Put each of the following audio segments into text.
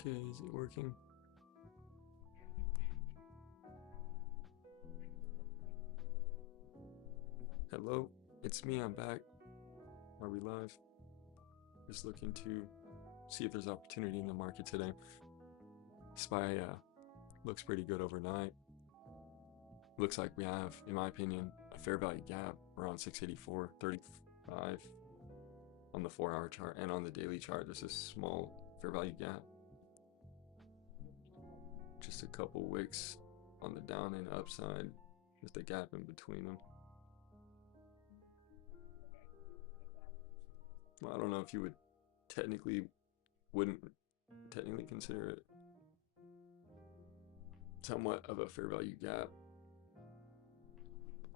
Okay, is it working? Hello, it's me, I'm back. Are we live? Just looking to see if there's opportunity in the market today. SPY looks pretty good overnight. Looks like we have, in my opinion, a fair value gap around 684.35 on the 4-hour chart, and on the daily chart there's a small fair value gap. Just a couple wicks on the down and upside, just a gap in between them. Well, I don't know if you wouldn't technically consider it somewhat of a fair value gap.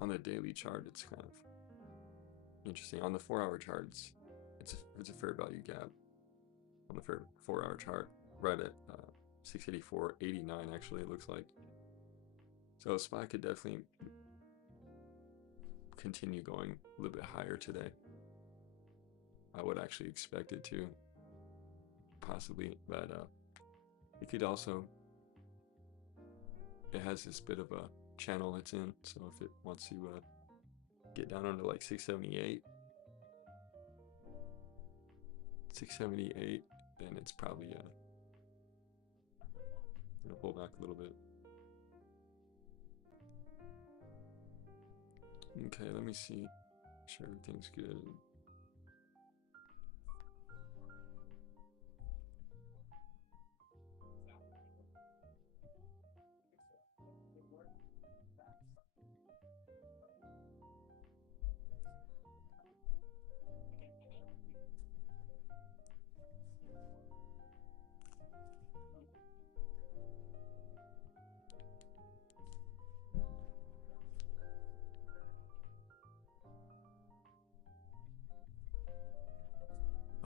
On the daily chart, it's kind of interesting. On the 4-hour charts, it's a fair value gap. On the 4-hour chart, right at 684.89 actually, it looks like. So SPY could definitely continue going a little bit higher today. I would actually expect it to, possibly, but it could also, it has this bit of a channel it's in, so if it wants to get down under like 678, then it's probably gonna pull back a little bit. Okay, let me see, make sure everything's good.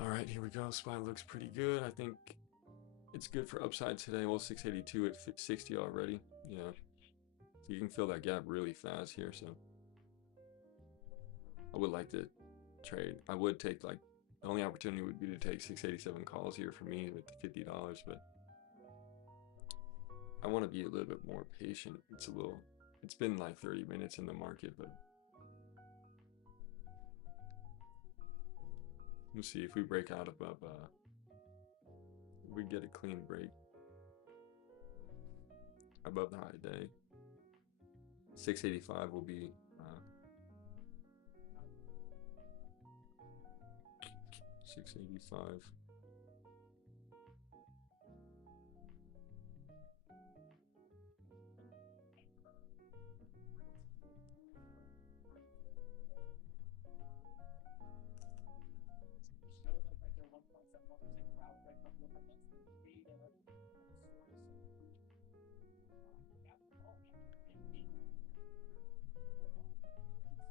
All right, here we go. SPY looks pretty good. I think it's good for upside today. Well, 682 at 60 already. Yeah, so you can fill that gap really fast here. So I would like to trade. I would take, like, the only opportunity would be to take 687 calls here for me with the $50, but I want to be a little bit more patient. It's been like 30 minutes in the market, but we'll see if we break out above, we get a clean break above the high day. 685 will be 685.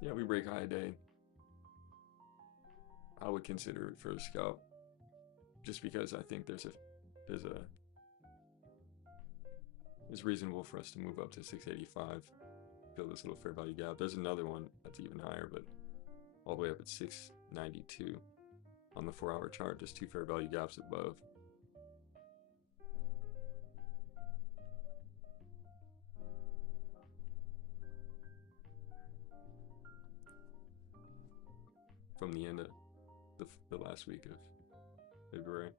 Yeah, we break high day, I would consider it for a scalp, just because I think it's reasonable for us to move up to 685, fill this little fair value gap. There's another one that's even higher, but all the way up at 692 on the 4-hour chart, just 2 fair value gaps above. From the end of the last week of February.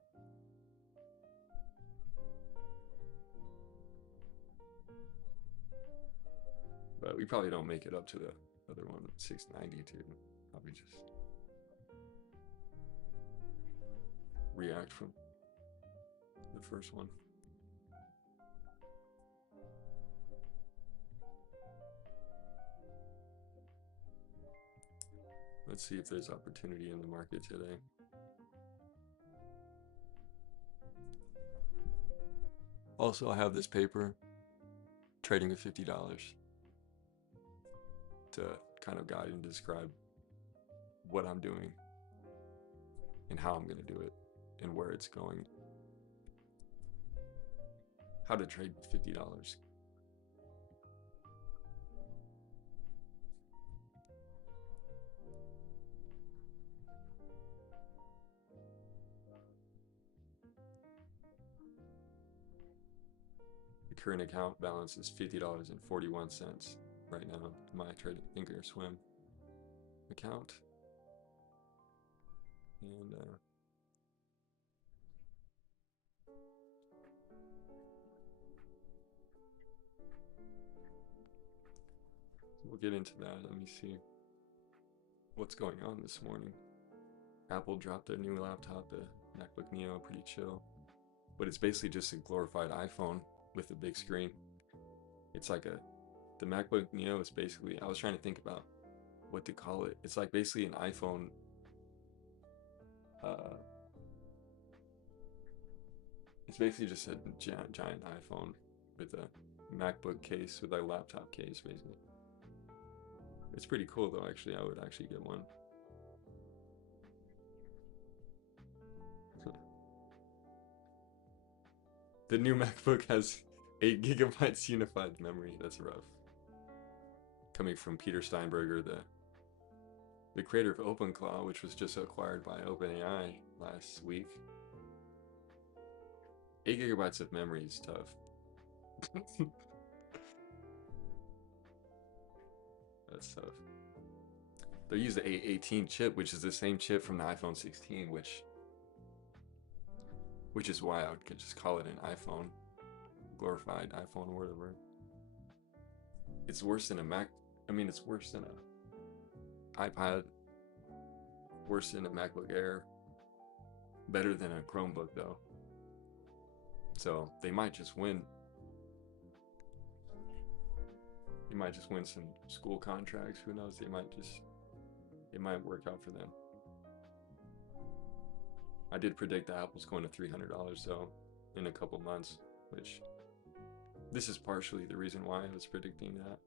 But we probably don't make it up to the other one, 692. Probably just react from the first one. Let's see if there's opportunity in the market today. Also, I have this paper, Trading with $50, to kind of guide and describe what I'm doing and how I'm going to do it and where it's going. How to trade with $50. The current account balance is $50.41 right now. My trading Thinkorswim account, and we'll get into that. Let me see what's going on this morning. Apple dropped their new laptop, the MacBook Neo, pretty chill, but it's basically just a glorified iPhone with a big screen. It's like the MacBook Neo is basically, I was trying to think about what to call it. It's like basically an iPhone. It's basically just a giant iPhone with a MacBook case, with a laptop case, basically. It's pretty cool though, actually. I would actually get one. The new MacBook has 8 gigabytes unified memory. That's rough. Coming from Peter Steinberger, the creator of OpenClaw, which was just acquired by OpenAI last week. 8 gigabytes of memory is tough. That's tough. They use the A18 chip, which is the same chip from the iPhone 16, which is why I would just call it an iPhone, glorified iPhone or whatever. It's worse than a Mac. I mean, it's worse than an iPad, worse than a MacBook Air, better than a Chromebook though. So they might just win. They might just win some school contracts. Who knows? It might work out for them. I did predict that Apple's going to $300 though in a couple months, which this is partially the reason why I was predicting that.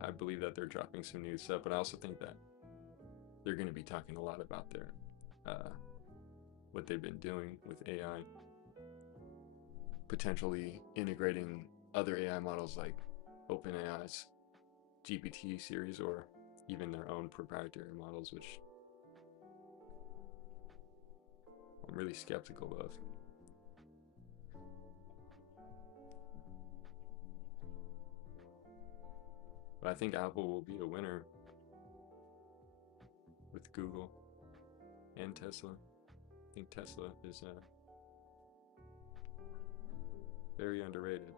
I believe that they're dropping some new stuff, but I also think that they're going to be talking a lot about their what they've been doing with AI, potentially integrating other AI models like OpenAI's GPT series or even their own proprietary models, which I'm really skeptical of. But I think Apple will be a winner with Google and Tesla. I think Tesla is very underrated.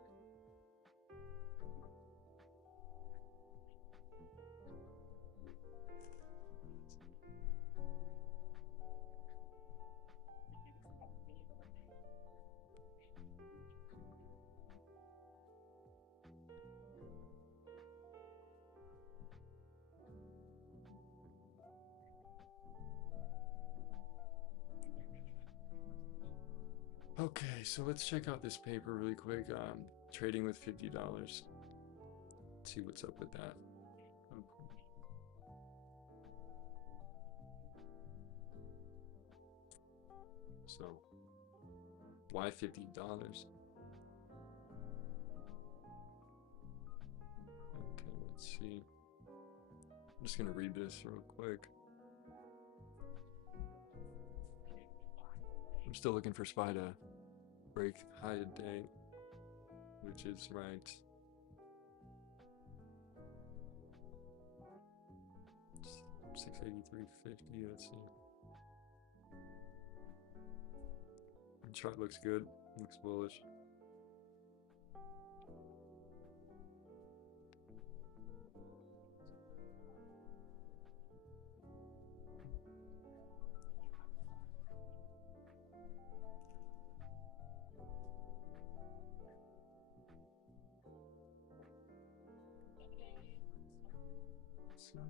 Okay, so let's check out this paper really quick. Trading with $50. Let's see what's up with that. So, why $50? Okay, let's see. I'm just gonna read this real quick. I'm still looking for SPY to break high today, which is right 683.50. Let's see. The chart looks good. Looks bullish. So.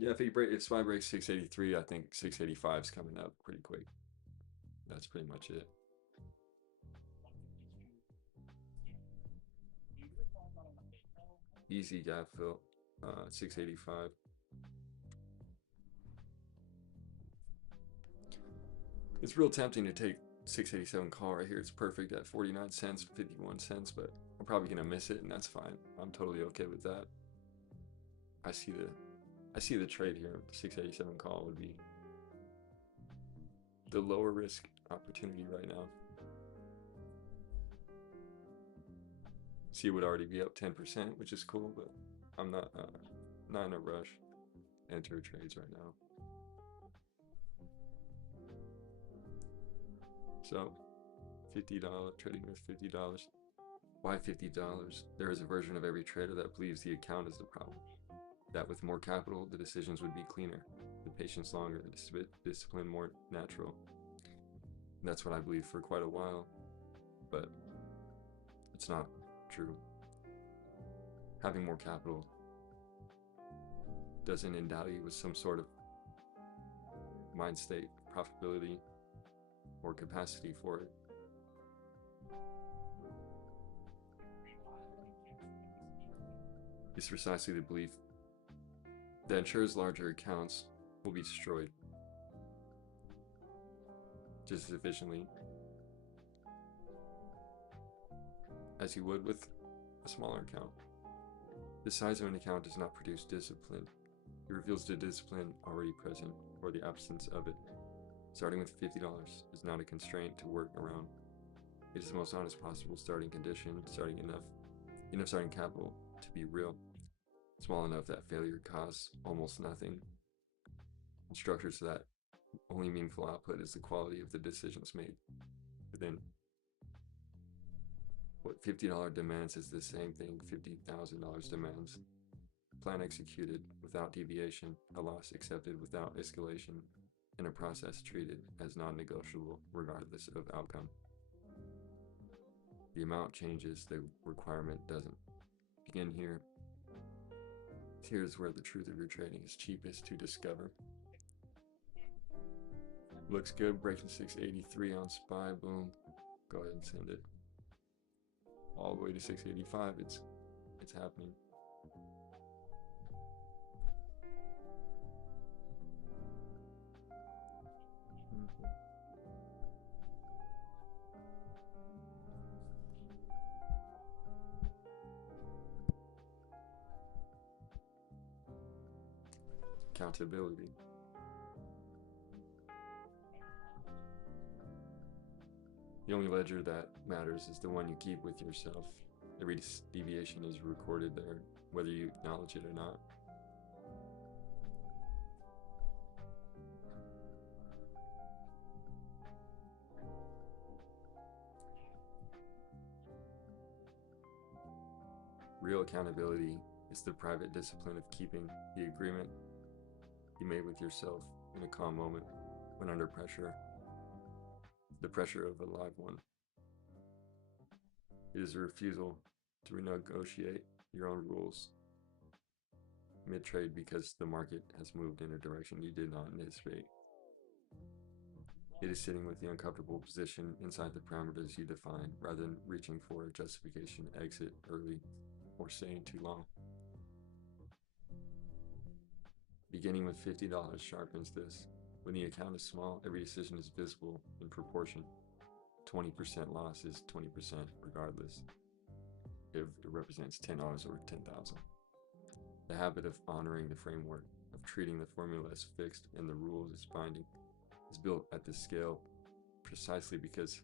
Yeah, if SPY breaks 683, I think 685 is coming up pretty quick. That's pretty much it. Easy gap fill, 685. It's real tempting to take 687 call right here. It's perfect at 49 cents, 51 cents, but I'm probably gonna miss it, and that's fine. I'm totally okay with that. I see the trade here. The 687 call would be the lower risk opportunity right now. See, it would already be up 10%, which is cool, but I'm not in a rush to enter trades right now. So, $50 trading with $50. Why $50? There is a version of every trader that believes the account is the problem. That with more capital, the decisions would be cleaner, the patience longer, the discipline more natural. And that's what I believed for quite a while, but it's not true. Having more capital doesn't endow you with some sort of mind state, profitability, or capacity for it. It's precisely the belief that ensures larger accounts will be destroyed just as efficiently as you would with a smaller account. The size of an account does not produce discipline. It reveals the discipline already present or the absence of it. Starting with $50 is not a constraint to work around. It is the most honest possible starting condition, starting enough starting capital to be real, small enough that failure costs almost nothing, and structured so that only meaningful output is the quality of the decisions made within. What $50 demands is the same thing $50,000 demands. Plan executed without deviation, a loss accepted without escalation, and a process treated as non-negotiable regardless of outcome. The amount changes, the requirement doesn't. Begin here. Here's where the truth of your trading is cheapest to discover. Looks good, breaking 683 on SPY, boom. Go ahead and send it. All the way to 685, it's happening. Accountability. The only ledger that matters is the one you keep with yourself. Every deviation is recorded there, whether you acknowledge it or not. Real accountability is the private discipline of keeping the agreement you made with yourself in a calm moment when under pressure, the pressure of a live one. It is a refusal to renegotiate your own rules mid-trade because the market has moved in a direction you did not anticipate. It is sitting with the uncomfortable position inside the parameters you define rather than reaching for a justification to exit early or staying too long. Beginning with $50 sharpens this. When the account is small, every decision is visible in proportion. 20% loss is 20% regardless if it represents $10 or 10,000. The habit of honoring the framework, of treating the formula as fixed and the rules as binding, is built at this scale precisely because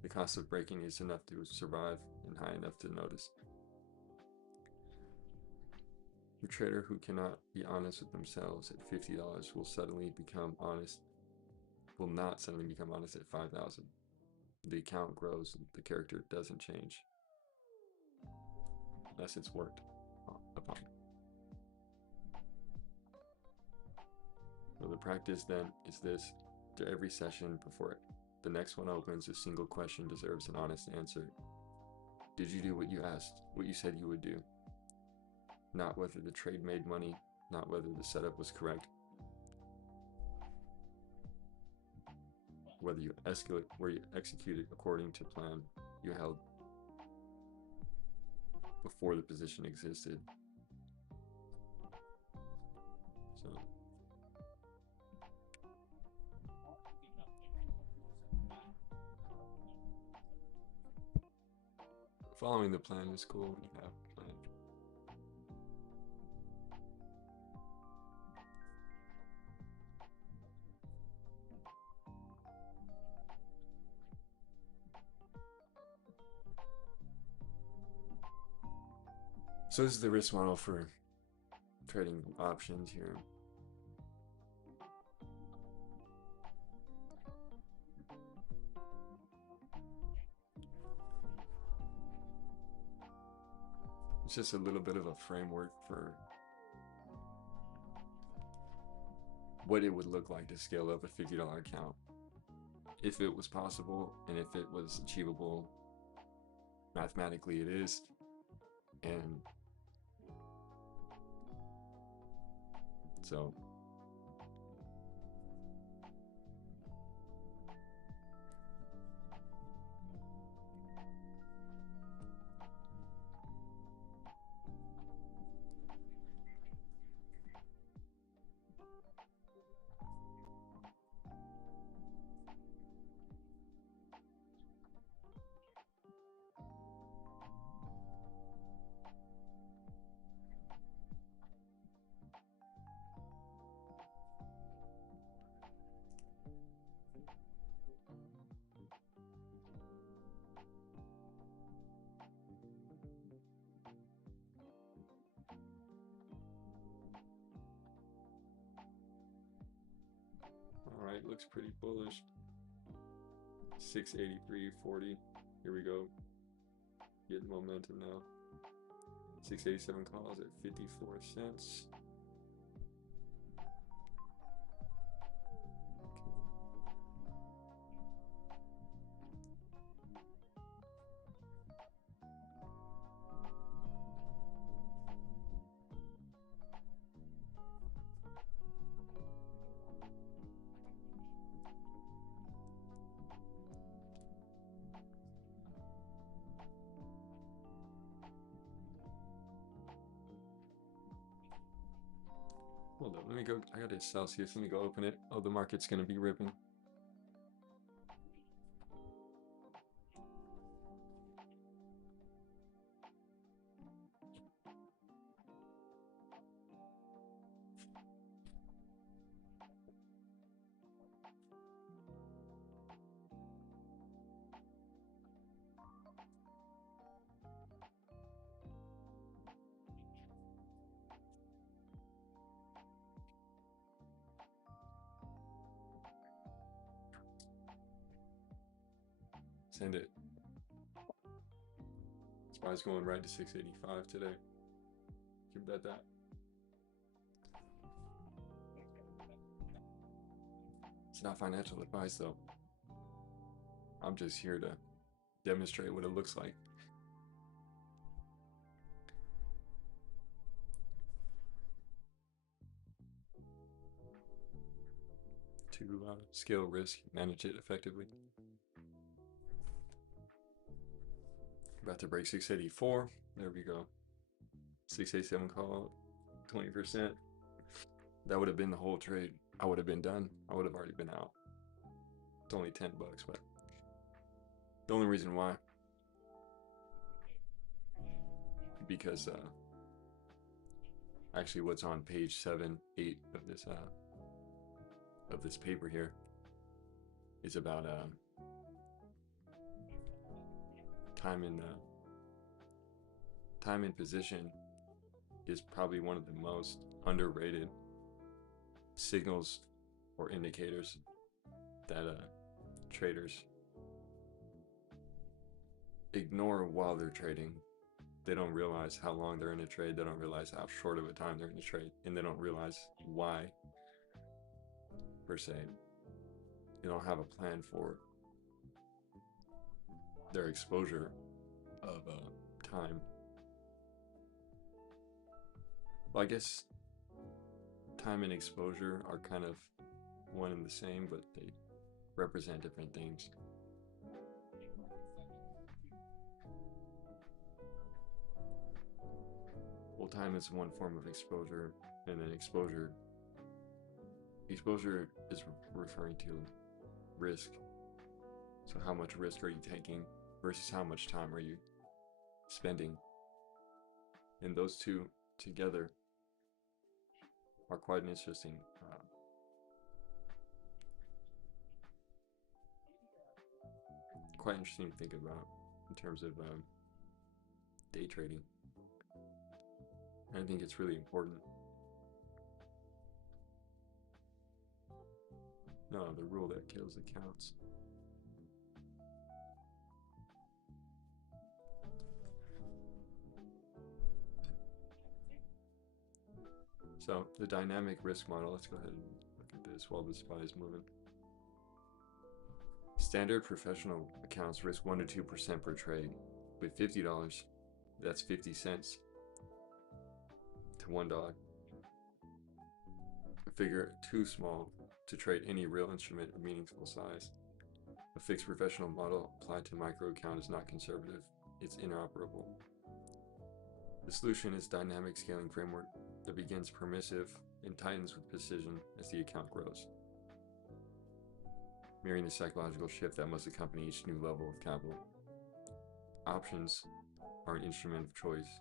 the cost of breaking is enough to survive and high enough to notice. A trader who cannot be honest with themselves at $50 will not suddenly become honest at 5,000. The account grows, the character doesn't change unless it's worked upon. So the practice then is this: to every session before the next one opens, a single question deserves an honest answer. Did you do what you asked, what you said you would do? Not whether the trade made money, not whether the setup was correct. Whether you executed according to plan you held before the position existed. So following the plan is cool when you have a plan. So this is the risk model for trading options here. It's just a little bit of a framework for what it would look like to scale up a $50 account, if it was possible and if it was achievable. Mathematically it is, and so all right, looks pretty bullish. 683.40. Here we go. Getting momentum now. 687 calls at 54 cents. Hold up, let me go. I got a Celsius. Let me go open it. Oh, the market's gonna be ripping. Send it. SPY's going right to 685 today. You bet that. It's not financial advice though. I'm just here to demonstrate what it looks like. To scale risk, manage it effectively. About to break 684. There we go. 687 call, 20%. That would have been the whole trade. I would have been done. I would have already been out. It's only 10 bucks, but the only reason why, because actually what's on page 7, 8 of this paper here is about time in position is probably one of the most underrated signals or indicators that traders ignore while they're trading. They don't realize how long they're in a trade. They don't realize how short of a time they're in a trade, and they don't realize why, per se. They don't have a plan for their exposure of time. Well, I guess time and exposure are kind of one and the same, but they represent different things. Well, time is one form of exposure, and then exposure is referring to risk. So how much risk are you taking versus how much time are you spending? And those two together are quite an interesting to think about in terms of day trading. And I think it's really important. No, the rule that kills it counts. So the dynamic risk model, let's go ahead and look at this while the SPY is moving. Standard professional accounts risk 1 to 2% per trade. With $50, that's 50 cents to $1. A figure too small to trade any real instrument of meaningful size. A fixed professional model applied to micro account is not conservative, it's interoperable. The solution is dynamic scaling framework that begins permissive and tightens with precision as the account grows, mirroring the psychological shift that must accompany each new level of capital. Options are an instrument of choice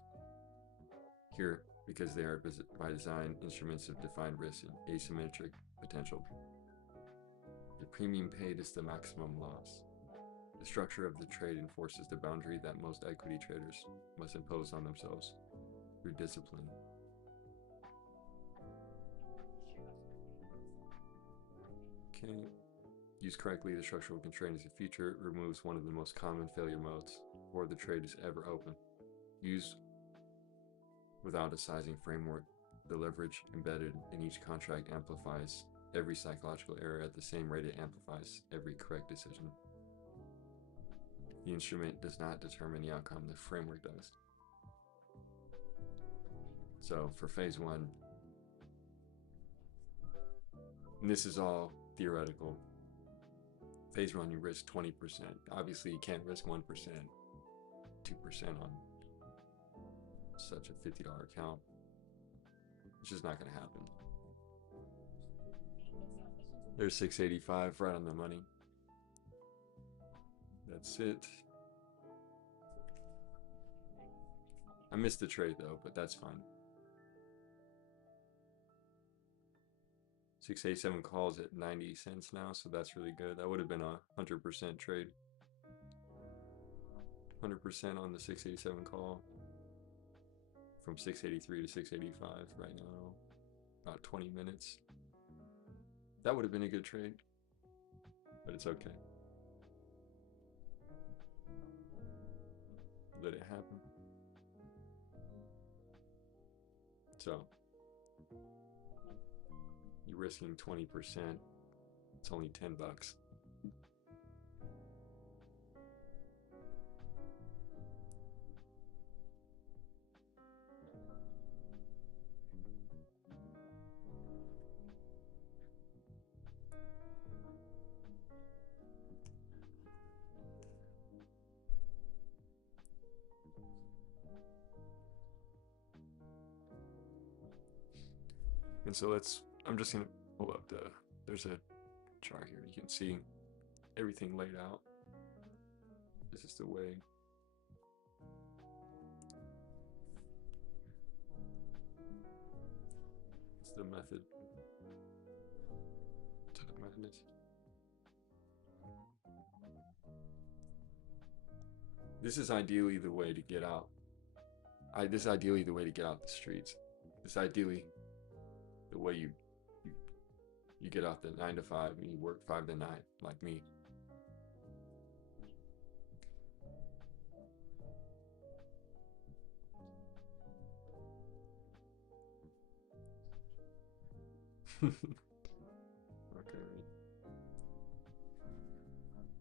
here because they are by design instruments of defined risk and asymmetric potential. The premium paid is the maximum loss. The structure of the trade enforces the boundary that most equity traders must impose on themselves through discipline. Okay. Used correctly, the structural constraint as a feature removes one of the most common failure modes before the trade is ever open. Used without a sizing framework, the leverage embedded in each contract amplifies every psychological error at the same rate it amplifies every correct decision. The instrument does not determine the outcome, the framework does. So for phase one, and this is all theoretical. Phase one, you risk 20%. Obviously, you can't risk 1%, 2% on such a $50 account. It's just not going to happen. There's 685 right on the money. That's it. I missed the trade though, but that's fine. 687 calls at 90 cents now, so that's really good. That would have been a 100% trade. 100% on the 687 call. From 683 to 685 right now. About 20 minutes. That would have been a good trade, but it's okay. Let it happen. So, you're risking 20%. It's only $10. And so I'm just gonna pull up there's a chart here. You can see everything laid out. This is the way. It's the method to the madness. This is ideally the way to get out. This is ideally the way to get out the streets. This is ideally the way you get out the 9 to 5 and you work 5 to 9 like me. Okay.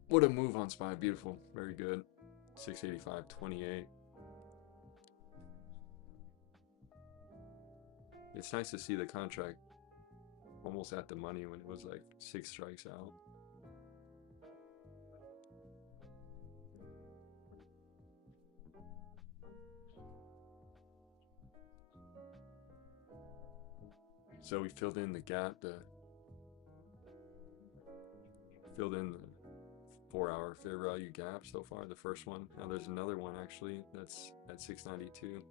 What a move on SPY. Beautiful. Very good. 685.28. It's nice to see the contract almost at the money when it was like 6 strikes out. So we filled in the gap, filled in the 4-hour fair value gap so far, the first one. Now there's another one actually that's at 692.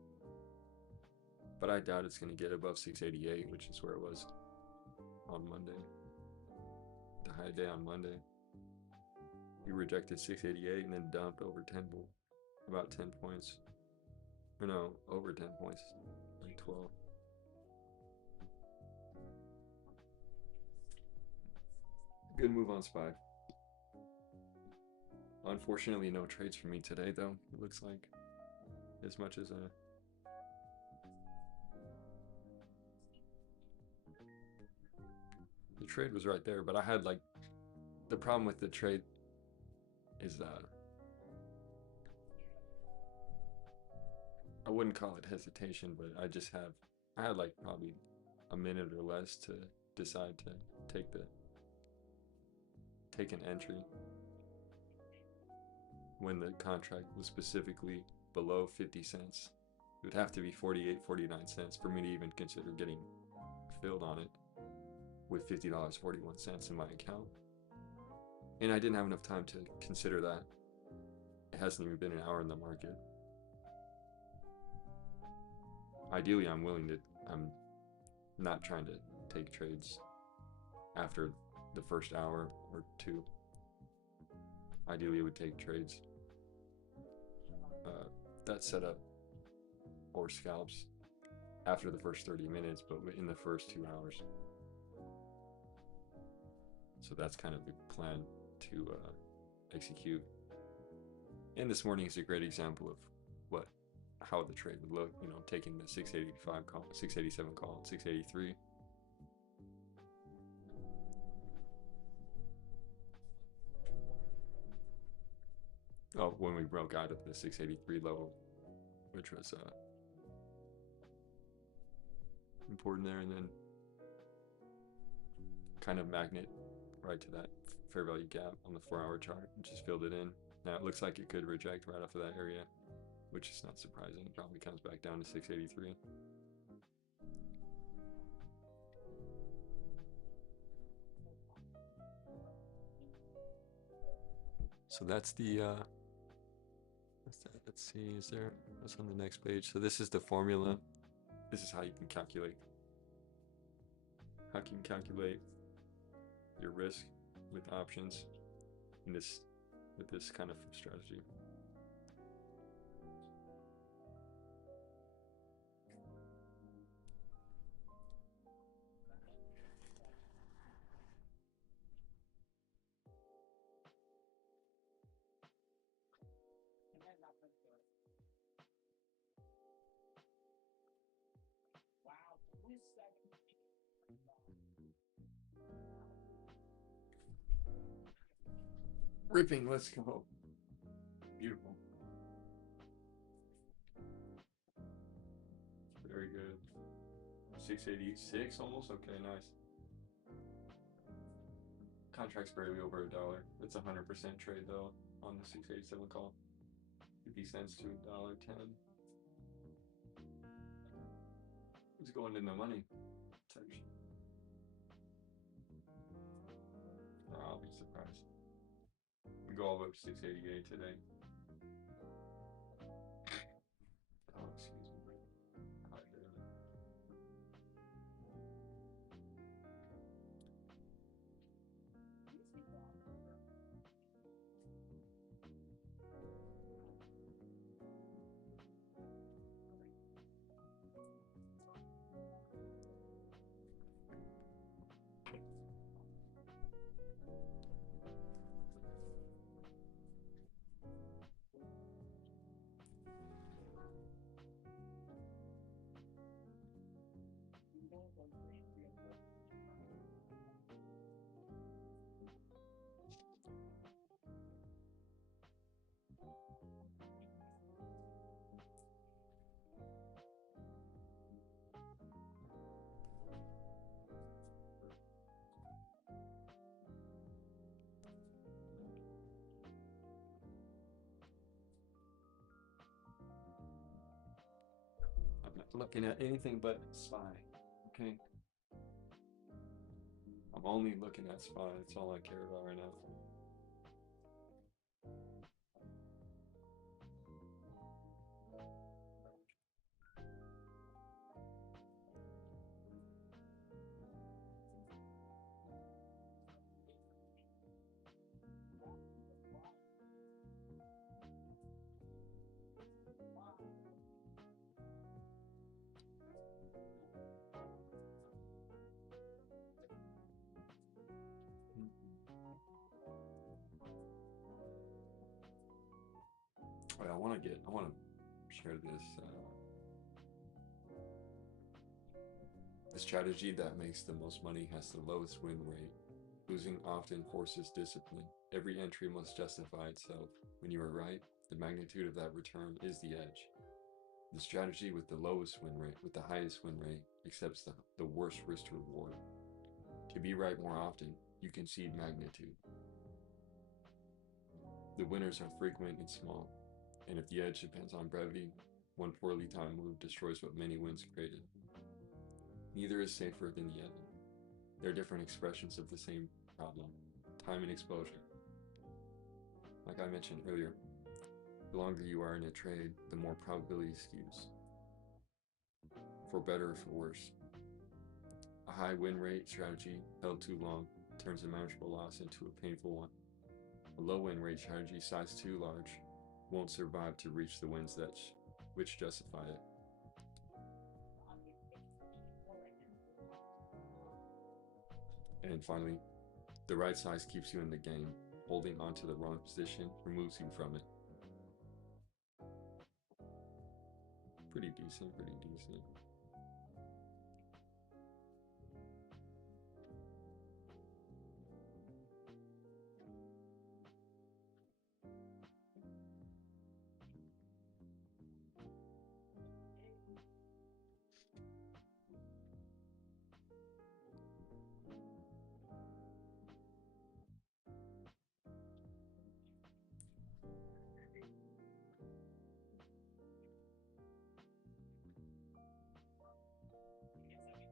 But I doubt it's going to get above 688, which is where it was on Monday. The high day on Monday. We rejected 688 and then dumped over 10, about 10 points. Or no, over 10 points, like 12. Good move on SPY. Unfortunately, no trades for me today, though. It looks like, as much as the trade was right there, but I had like the problem with the trade is that I wouldn't call it hesitation, but I had like probably a minute or less to decide to take an entry when the contract was specifically below 50 cents. It would have to be 48, 49 cents for me to even consider getting filled on it with $50.41 in my account. And I didn't have enough time to consider that. It hasn't even been an hour in the market. Ideally, I'm not trying to take trades after the first hour or two. Ideally, I would take trades that set up or scalps after the first 30 minutes, but in the first 2 hours. So that's kind of the plan to execute. And this morning is a great example of how the trade would look, taking the 685 call, 687 call, 683. Oh, when we broke out of the 683 level, which was important there, and then kind of magnet right to that fair value gap on the 4-hour chart and just filled it in. Now it looks like it could reject right off of that area, which is not surprising. It probably comes back down to 683. So that's the let's see, what's on the next page? So this is the formula. This is how you can calculate your risk with options with this kind of strategy. Ripping, let's go. Beautiful. Very good. 686 almost? Okay, nice. Contract's barely over $1. It's 100% trade though on the 687 call. 50 cents to $1.10. It's going in the money section. I'll be surprised. We go all the way up to 688 today. Oh, excuse me. looking at anything but SPY. Okay. I'm only looking at SPY. That's all I care about right now. All right, I want to share the strategy that makes the most money has the lowest win rate. Losing often forces discipline. Every entry must justify itself. When you are right, the magnitude of that return is the edge. The strategy with the lowest win rate, with the highest win rate, accepts the worst risk to reward. To be right more often, you concede magnitude. The winners are frequent and small, and if the edge depends on brevity, one poorly timed move destroys what many wins created. Neither is safer than the other. They're different expressions of the same problem: time and exposure. Like I mentioned earlier, the longer you are in a trade, the more probability skews, for better or for worse. A high win rate strategy held too long turns a manageable loss into a painful one. A low win rate strategy sized too large won't survive to reach the wins which justify it. And finally, the right size keeps you in the game. Holding onto the wrong position removes you from it. Pretty decent, pretty decent.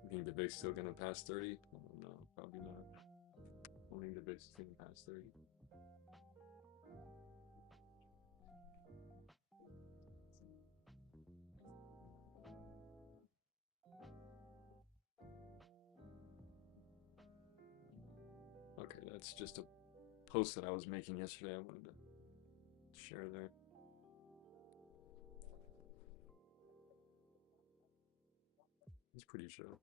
You think the VIX still gonna pass 30? No, probably not. I don't think the VIX is gonna pass 30. Okay, that's just a post that I was making yesterday. I wanted to share there. It's pretty chill.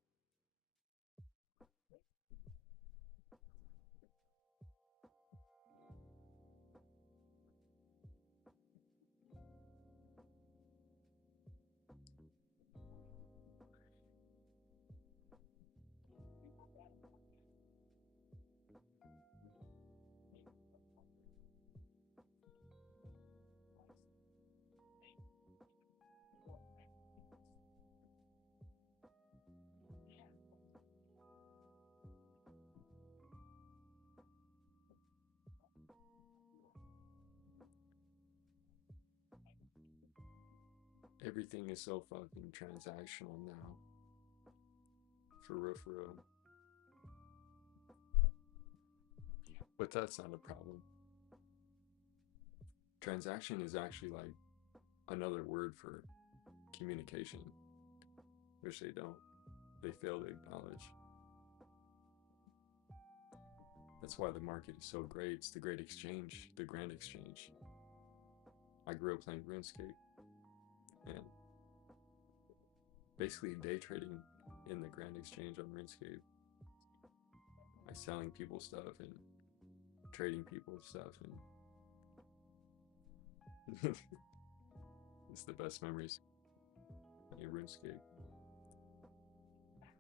Everything is so fucking transactional now. For real, for real. But that's not a problem. Transaction is actually like another word for communication, which they fail to acknowledge. That's why the market is so great. It's the great exchange, the grand exchange. I grew up playing RuneScape and basically day trading in the grand exchange on RuneScape. Like selling people stuff and trading people stuff, and it's the best memories in RuneScape.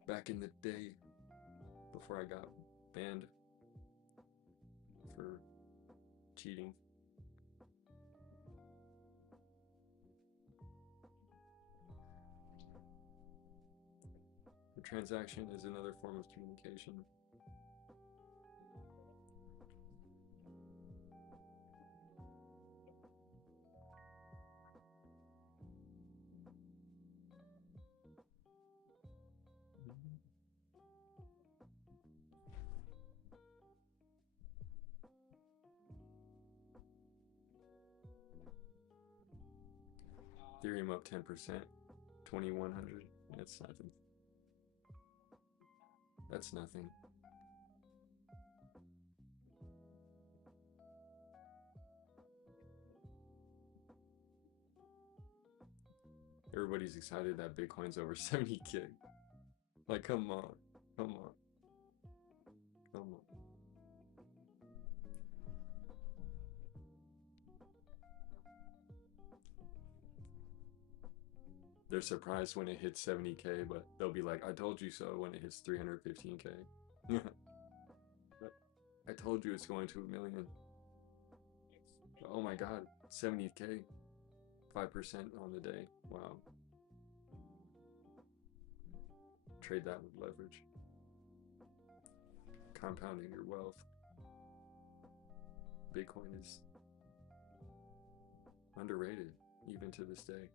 Back in the day, before I got banned for cheating. The transaction is another form of communication. Ethereum up 10%, 2100. That's nothing. That's nothing. Everybody's excited that Bitcoin's over 70K. Like, come on. Come on. Come on. They're surprised when it hits 70K, but they'll be like, I told you so when it hits 315K. I told you it's going to a million. Oh my god, 70K. 5% on the day. Wow. Trade that with leverage. Compounding your wealth. Bitcoin is underrated, even to this day.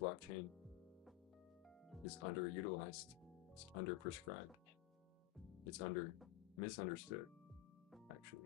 Blockchain is underutilized. It's underprescribed. It's misunderstood, actually.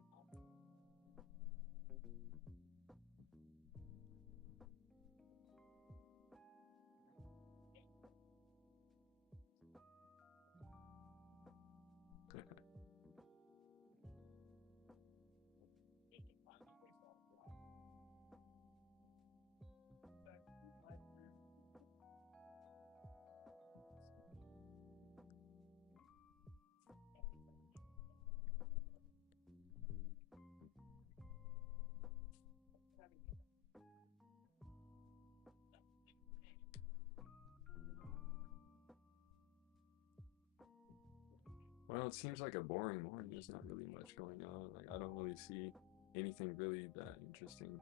Well, it seems like a boring morning. There's not really much going on. Like, I don't really see anything really that interesting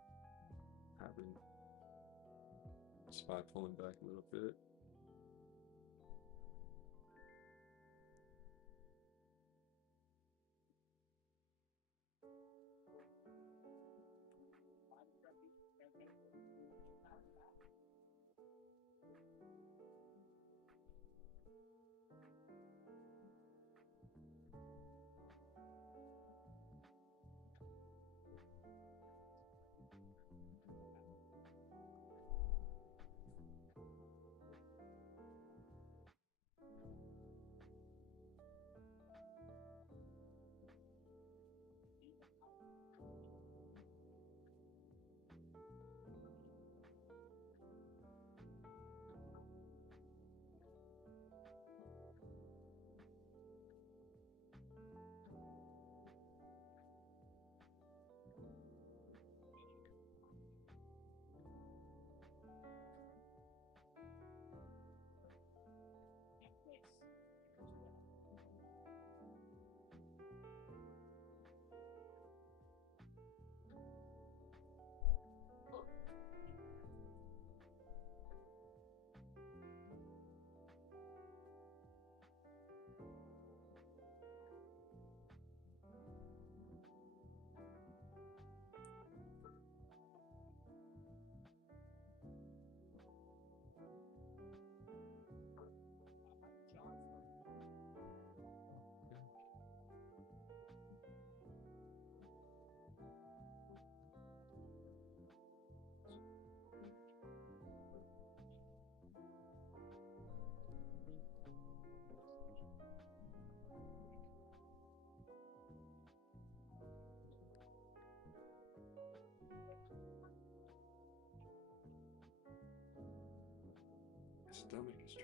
happening. SPY pulling back a little bit. Stomach is true.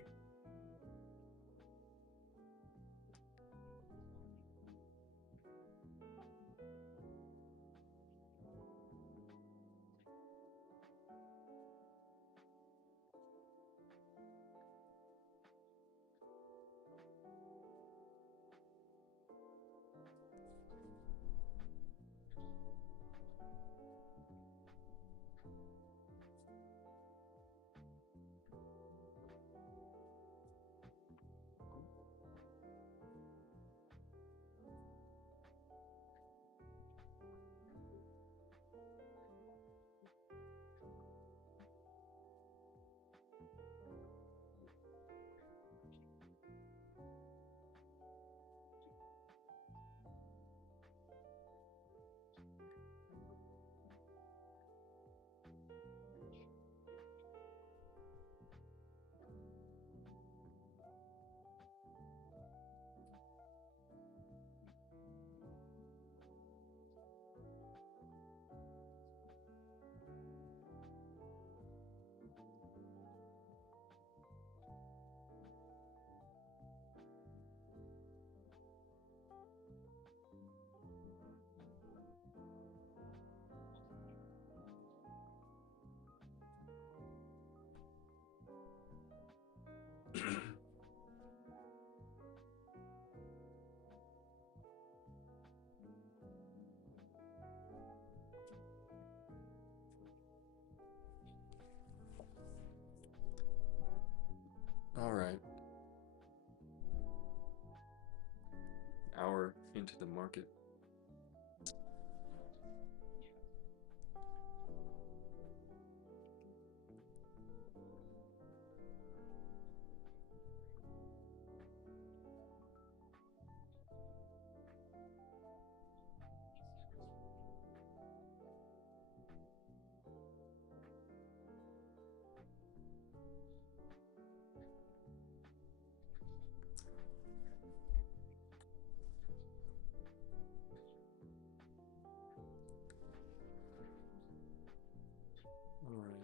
far into the market. All right.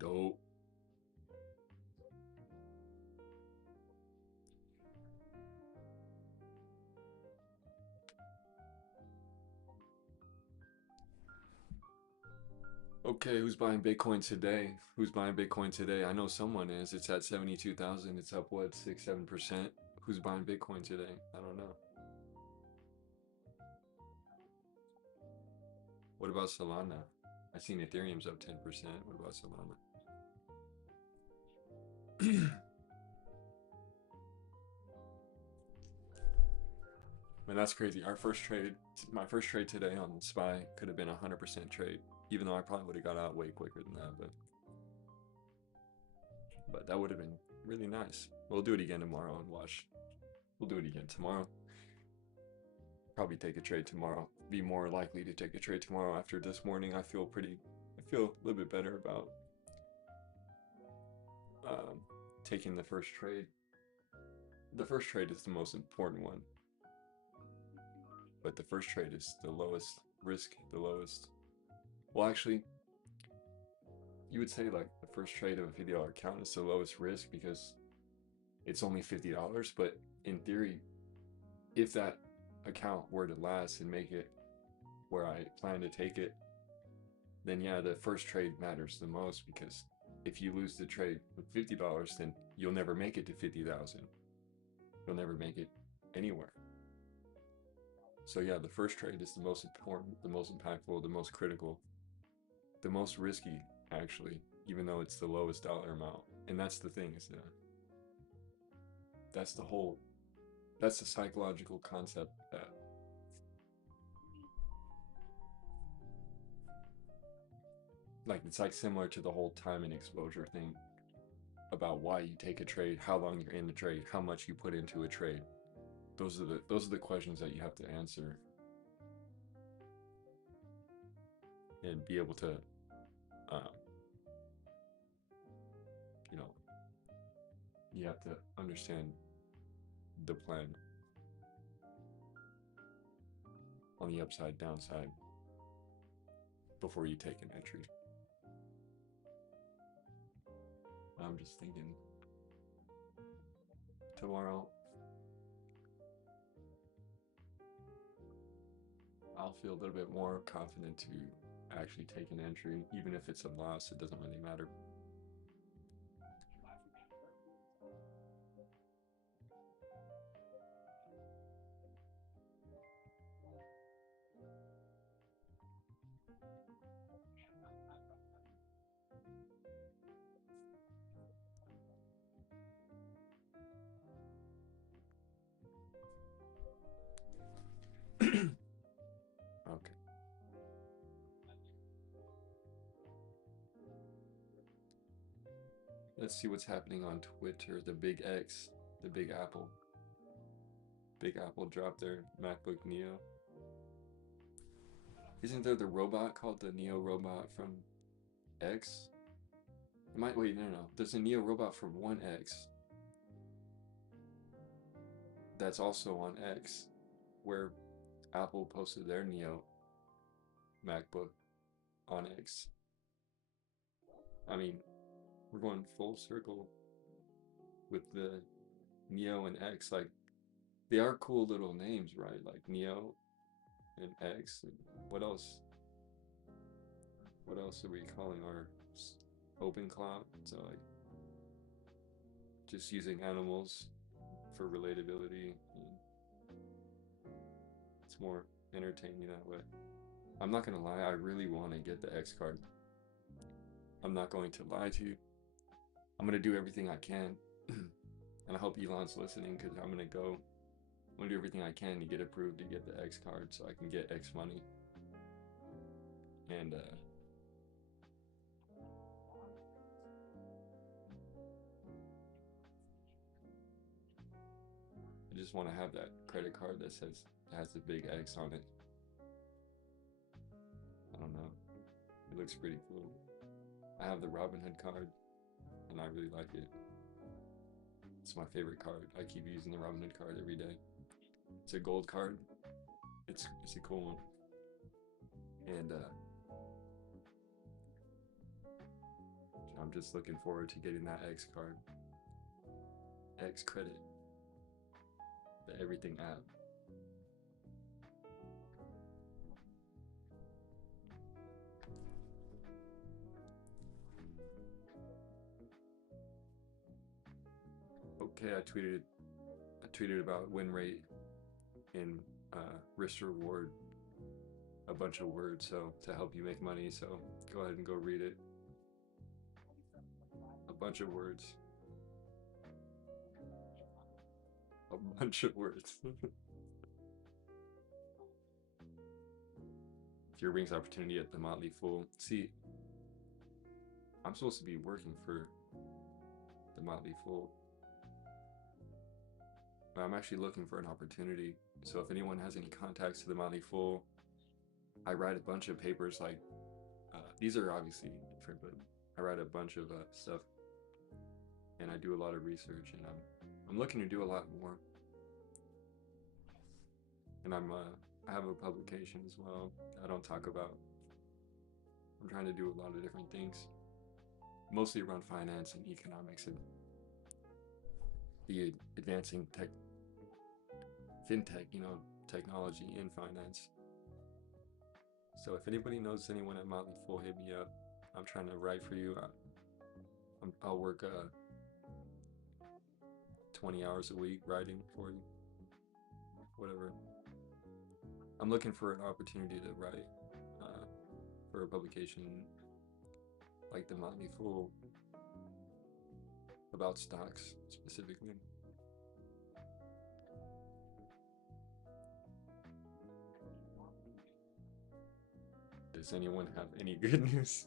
Dope. Okay, who's buying Bitcoin today? Who's buying Bitcoin today? I know someone is. It's at 72,000. It's up what, 6, 7%? Who's buying Bitcoin today? I don't know. What about Solana? I seen Ethereum's up 10%. What about Solana? Man, that's crazy. My first trade today on SPY could have been 100% trade, even though I probably would have got out way quicker than that. But that would have been really nice. We'll do it again tomorrow and watch. We'll do it again tomorrow. Probably take a trade tomorrow. Be more likely to take a trade tomorrow after this morning. I feel a little bit better about taking the first trade. The first trade is the most important one. But the first trade is the lowest risk, the lowest. Well, actually, you would say like the first trade of a $50 account is the lowest risk because it's only $50. But in theory, if that account were to last and make it where I plan to take it, then yeah, the first trade matters the most, because if you lose the trade with $50, then you'll never make it to 50,000. You'll never make it anywhere. So yeah, the first trade is the most important, the most impactful, the most critical, the most risky, actually, even though it's the lowest dollar amount. And that's the thing, is that's the psychological concept that it's like similar to the whole time and exposure thing about why you take a trade, how long you're in the trade, how much you put into a trade. Those are the questions that you have to answer and be able to, you know, you have to understand the plan on the upside, downside before you take an entry. I'm just thinking tomorrow I'll feel a little bit more confident to actually take an entry, even if it's a loss. It doesn't really matter. Okay. let's see what's happening on Twitter. The Big X, the Big Apple. Big Apple dropped their MacBook Neo. Isn't there the robot called the Neo robot from X? Wait, no. There's a Neo robot from 1X that's also on X, where Apple posted their Neo MacBook on X. I mean, we're going full circle with the Neo and X. Like, they are cool little names, right? Like Neo and X. And what else? What else are we calling our open cloud? So like, just using animals for relatability. It's more entertaining that way. I'm not gonna lie, I really want to get the X card. I'm not going to lie to you. I'm gonna do everything I can, and I hope Elon's listening, because I'm gonna do everything I can to get approved to get the X card so I can get X money. And I just want to have that credit card that has the big X on it. I don't know. It looks pretty cool. I have the Robinhood card, and I really like it. It's my favorite card. I keep using the Robinhood card every day. It's a gold card. It's a cool one. And I'm just looking forward to getting that X card. X credit. The Everything app. Okay, I tweeted about win rate in risk reward, a bunch of words, so to help you make money. So go ahead and go read it. A bunch of words. A bunch of words. Your Wings opportunity at the Motley Fool. See, I'm supposed to be working for the Motley Fool, but I'm actually looking for an opportunity. So if anyone has any contacts to the Motley Fool, I write a bunch of papers. Like these are obviously different, but I write a bunch of stuff, and I do a lot of research, and I'm looking to do a lot more. And I have a publication as well I don't talk about. I'm trying to do a lot of different things, mostly around finance and economics and the advancing fintech, technology in finance. So if anybody knows anyone at Motley Fool, hit me up. I'm trying to write for you. I'll work 20 hours a week writing for you, whatever. I'm looking for an opportunity to write for a publication like the Motley Fool about stocks specifically. Does anyone have any good news?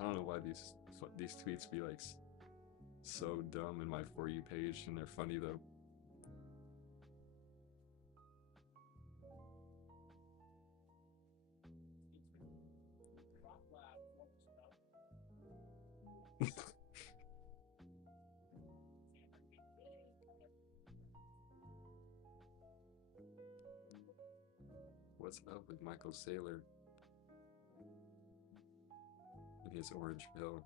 I don't know why these tweets be like so dumb in my For You page, and they're funny though. What's up with Michael Saylor and his orange pill?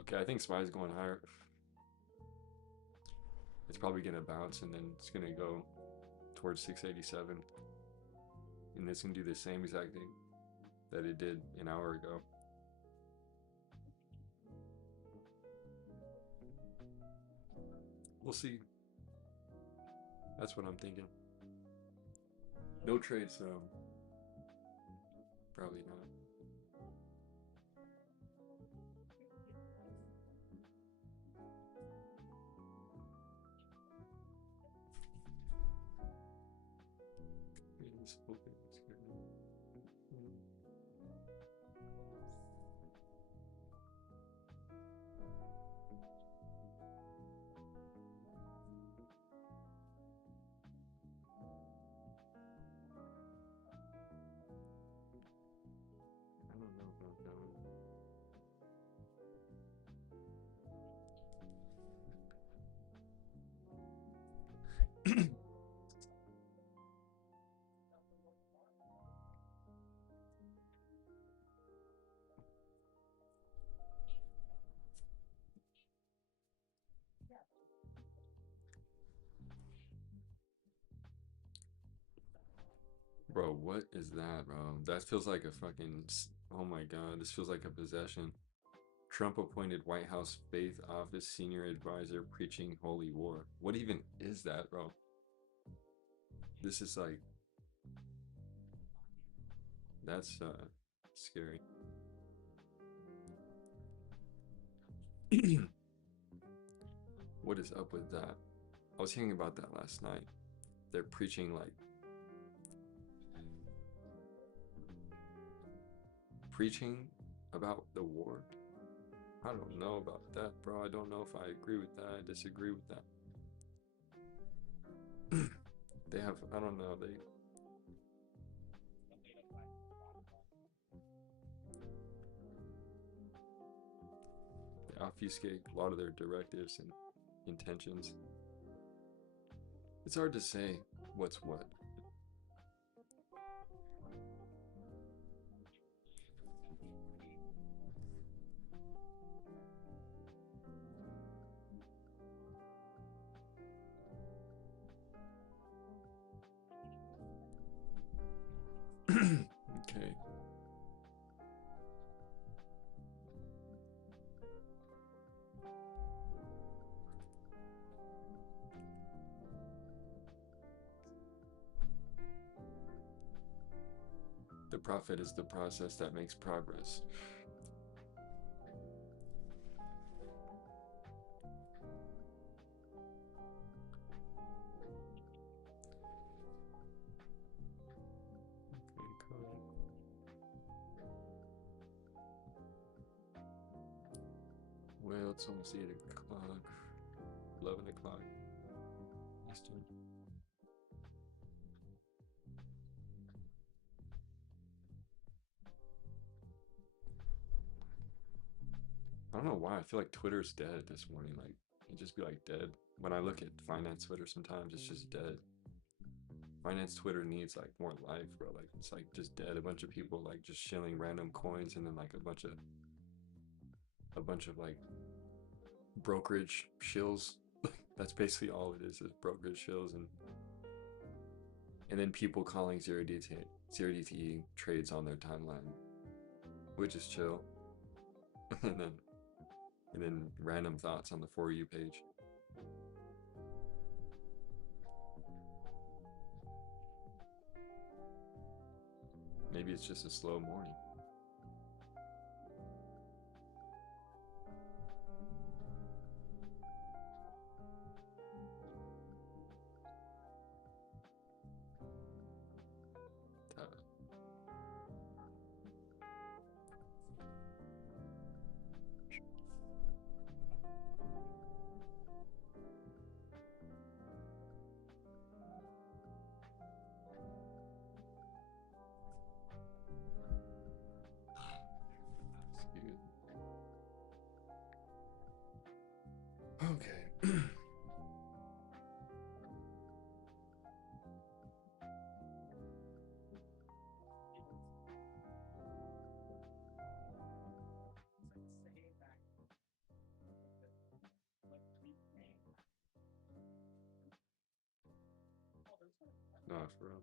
Okay, I think SPY's going higher. It's probably gonna bounce, and then it's gonna go towards 687, and it's gonna do the same exact thing that it did an hour ago. We'll see. That's what I'm thinking. No trades though. Probably not. this whole thing is good. I don't know about that one. Bro, what is that, bro? That feels like a fucking. Oh my god, this feels like a possession. Trump appointed White House Faith Office senior advisor preaching holy war. What even is that, bro? This is like. That's scary. What is up with that? I was hearing about that last night. They're preaching like. Preaching about the war? I don't know about that, bro. I don't know if I agree with that. I disagree with that. They have, I don't know, they obfuscate a lot of their directives and intentions. It's hard to say what's what. Okay. The prophet is the process that makes progress. Okay, cool. Well, it's almost 8 o'clock. 11 o'clock Eastern. I don't know why. I feel like Twitter's dead this morning. Like, it just be like dead. When I look at finance Twitter sometimes, it's just dead. Finance Twitter needs like more life, bro. Like, it's like just dead. A bunch of people like just shilling random coins and then like a bunch of like brokerage shills. That's basically all it is brokerage shills and then people calling 0DTE trades on their timeline, which is chill. and then and then random thoughts on the For You page. Maybe it's just a slow morning. Uh, excuse me. Okay. Nah, for real.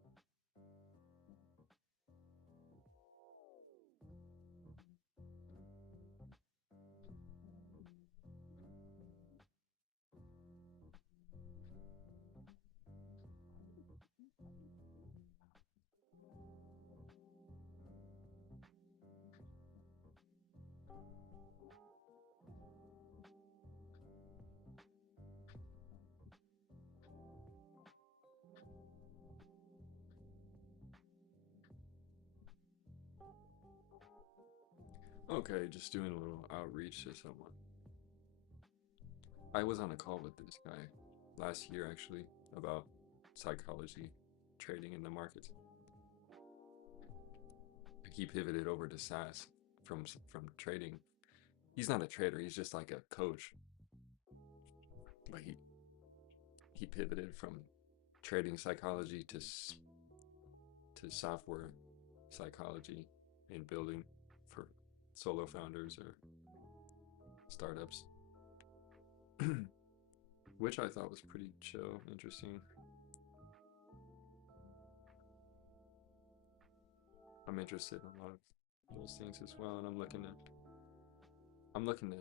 Okay, just doing a little outreach to someone. I was on a call with this guy last year actually about psychology trading in the markets. He pivoted over to SaaS from trading. He's not a trader, he's just like a coach. But he pivoted from trading psychology to software psychology in building for solo founders or startups, which I thought was pretty chill, interesting. I'm interested in a lot of those things as well, and I'm looking to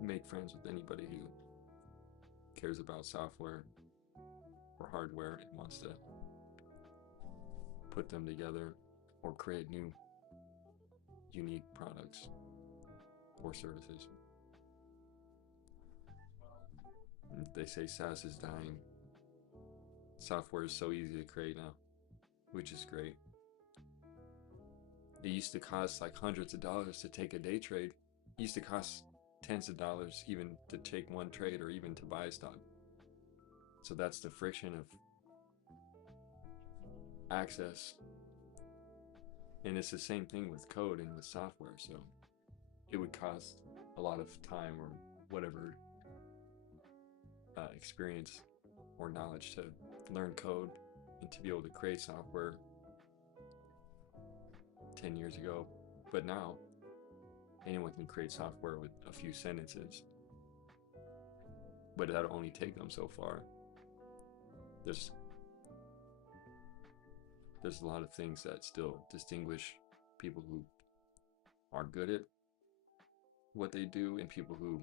make friends with anybody who cares about software or hardware and wants to put them together or create new unique products or services. They say SaaS is dying. Software is so easy to create now, which is great. It used to cost like hundreds of dollars to take a day trade. It used to cost tens of dollars even to take one trade or even to buy a stock. So that's the friction of access. And it's the same thing with code and with software. So it would cost a lot of time or whatever experience or knowledge to learn code and to be able to create software 10 years ago. But now anyone can create software with a few sentences, but that'll only take them so far. There's a lot of things that still distinguish people who are good at what they do and people who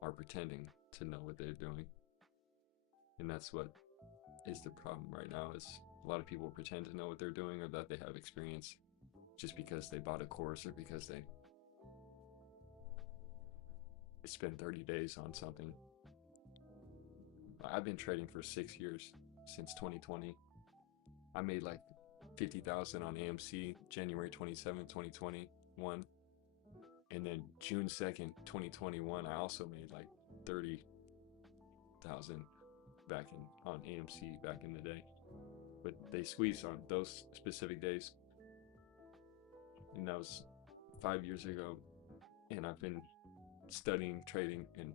are pretending to know what they're doing. And that's what is the problem right now, is a lot of people pretend to know what they're doing or that they have experience just because they bought a course or because they spend 30 days on something. I've been trading for 6 years, since 2020. I made like 50,000 on AMC January 27, 2021. And then June 2nd, 2021, I also made like 30,000 back on AMC back in the day. But they squeezed on those specific days. And that was 5 years ago. And I've been studying trading and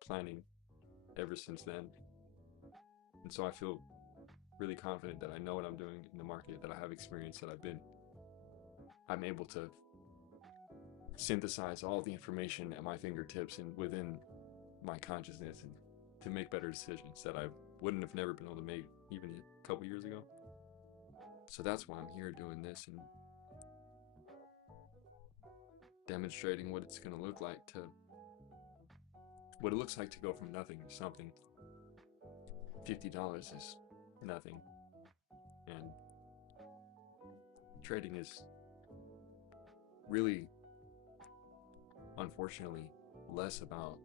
planning ever since then. And so I feel really confident that I know what I'm doing in the market, that I have experience, that I'm able to synthesize all the information at my fingertips and within my consciousness, and to make better decisions that I wouldn't have never been able to make even a couple years ago. So that's why I'm here doing this and demonstrating what it's going to look like what it looks like to go from nothing to something. $50 is nothing. And trading is really, unfortunately, less about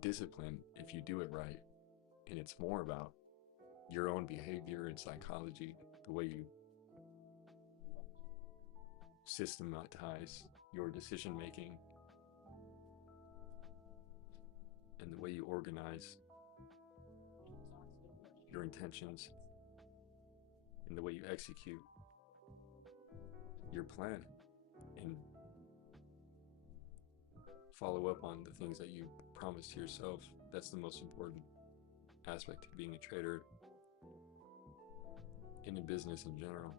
discipline if you do it right. And it's more about your own behavior and psychology, the way you systematize your decision making and the way you organize your intentions and the way you execute your plan and follow up on the things that you promise to yourself. That's the most important aspect of being a trader in a business in general.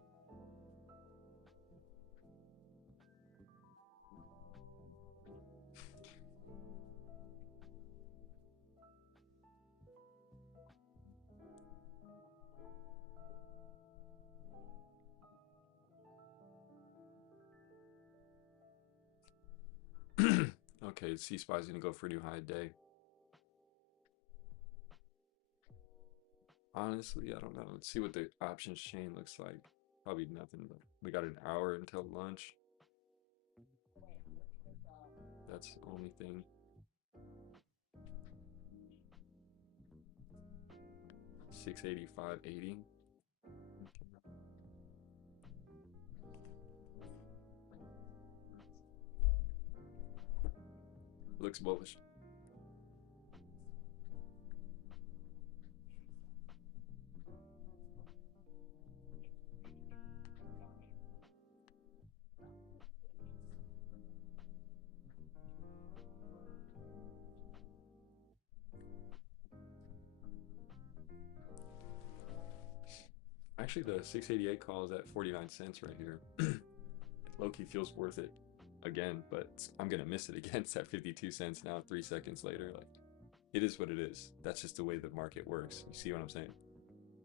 Okay, C-SPY's gonna go for a new high day. Honestly, I don't know. Let's see what the options chain looks like. Probably nothing, but we got an hour until lunch. That's the only thing. 685.80. looks bullish. Actually, the 688 call is at 49 cents right here. Low-key feels worth it again, but I'm gonna miss it again. It's at 52 cents now, 3 seconds later. Like, it is what it is. That's just the way the market works. You see what I'm saying?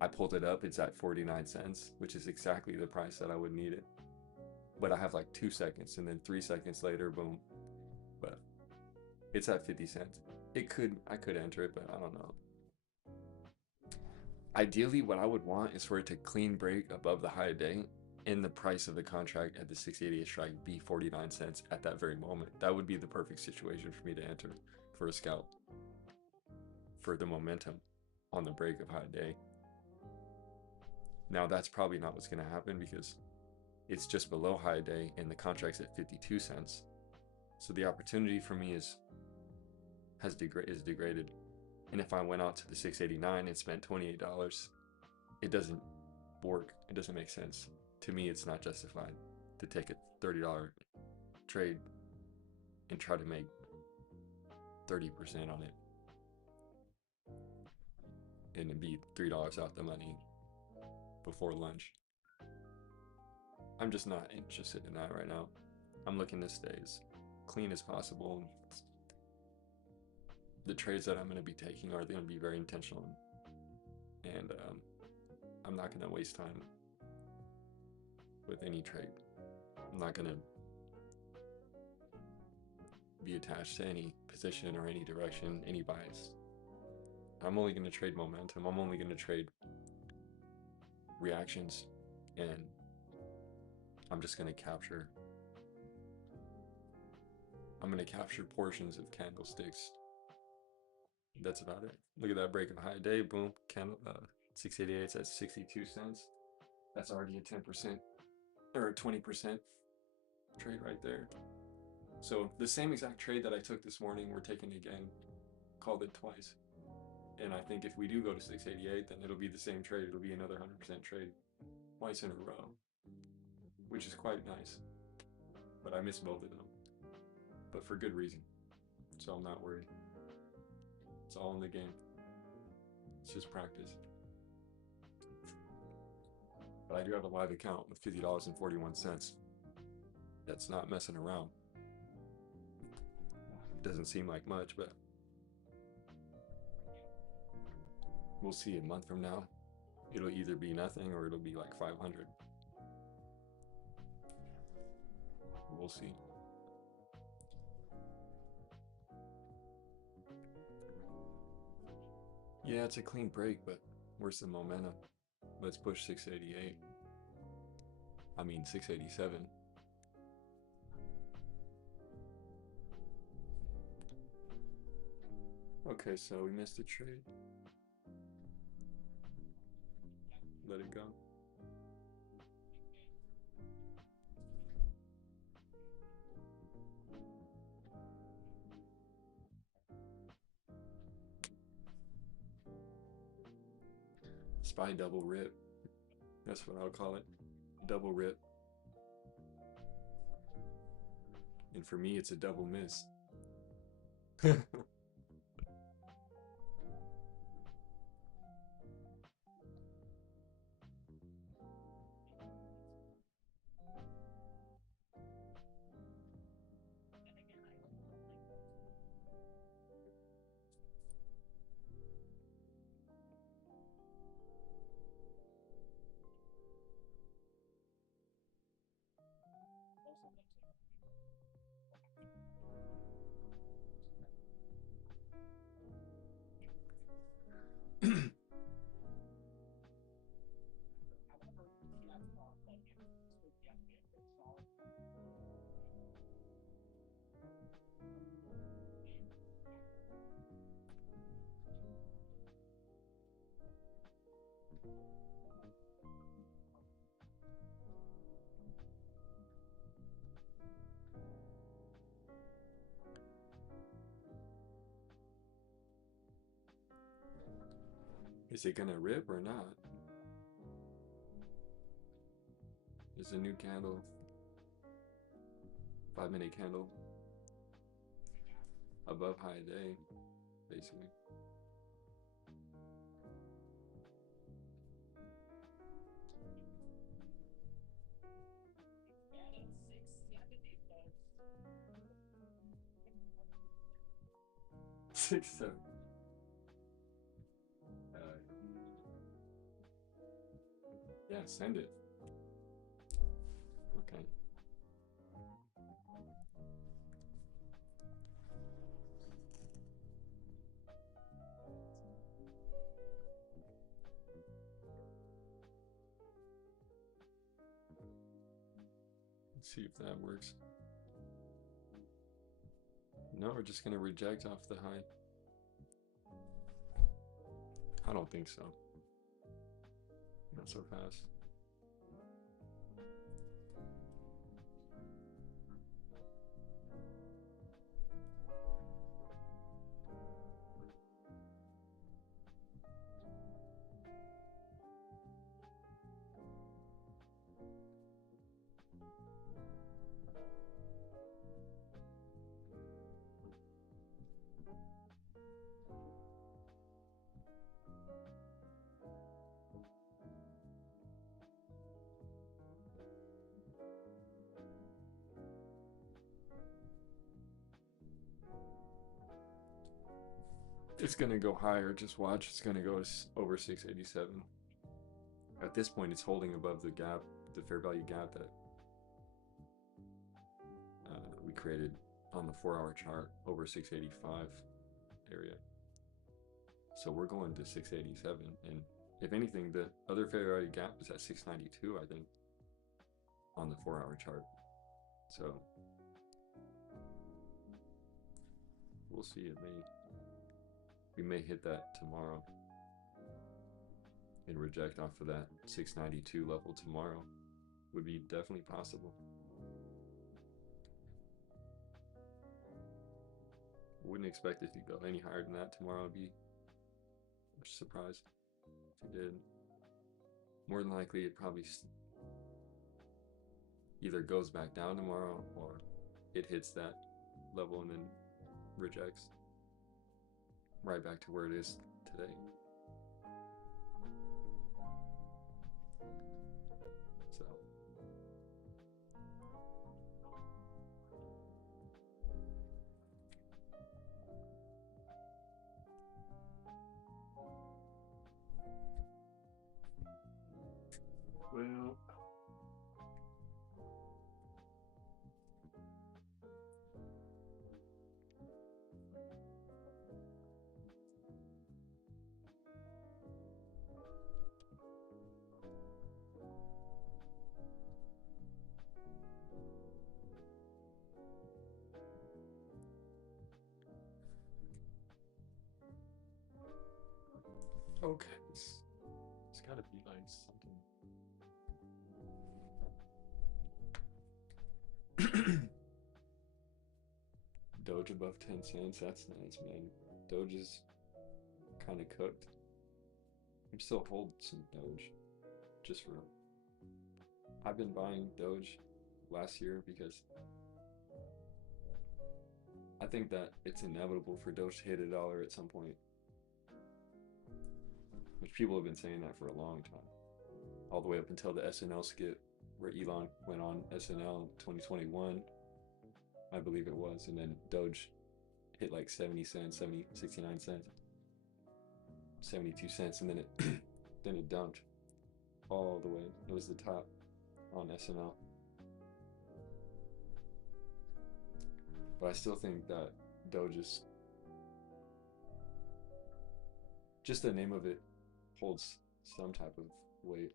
I pulled it up, it's at 49 cents, which is exactly the price that I would need it. But I have like 2 seconds, and then 3 seconds later, boom. But it's at 50 cents. I could enter it, but I don't know. Ideally, what I would want is for it to clean break above the high day and the price of the contract at the 688 strike be 49 cents at that very moment. That would be the perfect situation for me to enter for a scalp for the momentum on the break of high day. Now, that's probably not what's going to happen because it's just below high day and the contract's at 52 cents. So the opportunity for me is degraded. And if I went out to the 689 and spent $28, it doesn't work. It doesn't make sense. To me, it's not justified to take a $30 trade and try to make 30% on it and then be $3 out the money before lunch. I'm just not interested in that right now. I'm looking to stay as clean as possible. The trades that I'm going to be taking are going to be very intentional, and I'm not going to waste time with any trade. I'm not going to be attached to any position or any direction, any bias. I'm only going to trade momentum. I'm only going to trade reactions, and I'm just going to capture. I'm going to capture portions of candlesticks. That's about it. Look at that break of high day. Boom. Candle 688's at 62 cents. That's already a 10% or a 20% trade right there. So the same exact trade that I took this morning, we're taking again. Called it twice. And I think if we do go to 688, then it'll be the same trade. It'll be another 100% trade twice in a row, which is quite nice. But I missed both of them, but for good reason. So I'm not worried. It's all in the game. It's just practice. But I do have a live account with $50.41. That's not messing around. Doesn't seem like much, but we'll see. A month from now, it'll either be nothing or it'll be like 500. We'll see. Yeah, it's a clean break, but where's the momentum? Let's push 688. I mean 687. Okay, so we missed a trade. Let it go. SPY double rip. That's what I'll call it. Double rip. And for me, it's a double miss. Is it gonna rip or not? There's a new candle. 5-minute candle. Above high day, basically. Six, seven. Yeah, send it. Okay. Let's see if that works. No, we're just gonna reject off the high. I don't think so. Not so fast. It's gonna go higher, just watch. It's gonna go over 687. At this point, it's holding above the gap, the fair value gap that we created on the 4-hour chart over 685 area. So we're going to 687, and if anything, the other fair value gap is at 692, I think, on the 4-hour chart. So we'll see. We may hit that tomorrow and reject off of that 692 level tomorrow. Would be definitely possible. Wouldn't expect it to go any higher than that tomorrow. I'd be surprised if it did. More than likely, it probably either goes back down tomorrow or it hits that level and then rejects right back to where it is today. So well, okay, it's gotta be like something. Doge above 10 cents, that's nice, man. Doge is kind of cooked. I'm still holding some Doge, just for. I've been buying Doge last year because I think that it's inevitable for Doge to hit $1 at some point. Which people have been saying that for a long time. All the way up until the SNL skit where Elon went on SNL in 2021, I believe it was, and then Doge hit like 70 cents, 69 cents, 72 cents, and then it then it dumped all the way. It was the top on SNL. But I still think that Doge is just the name of it holds some type of weight.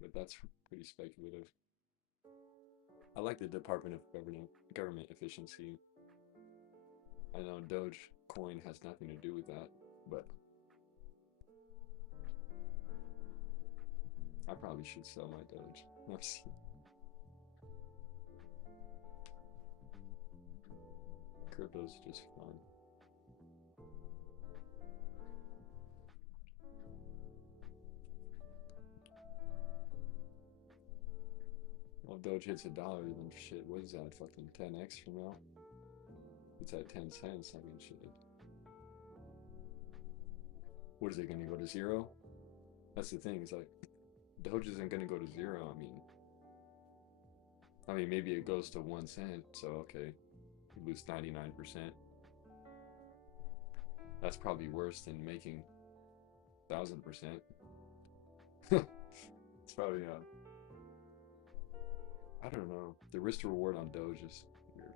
But that's pretty speculative. I like the Department of Government Efficiency. I know Dogecoin has nothing to do with that, but I probably should sell my Doge. Crypto's just fun. Well, if Doge hits $1, then shit, what is that? Fucking 10x from now? It's at 10 cents. I mean, shit. What is it gonna go to zero? That's the thing. It's like Doge isn't gonna go to zero. I mean, maybe it goes to 1 cent. So okay, you lose 99%. That's probably worse than making 1,000%. It's probably I don't know. The risk to reward on Doge is weird.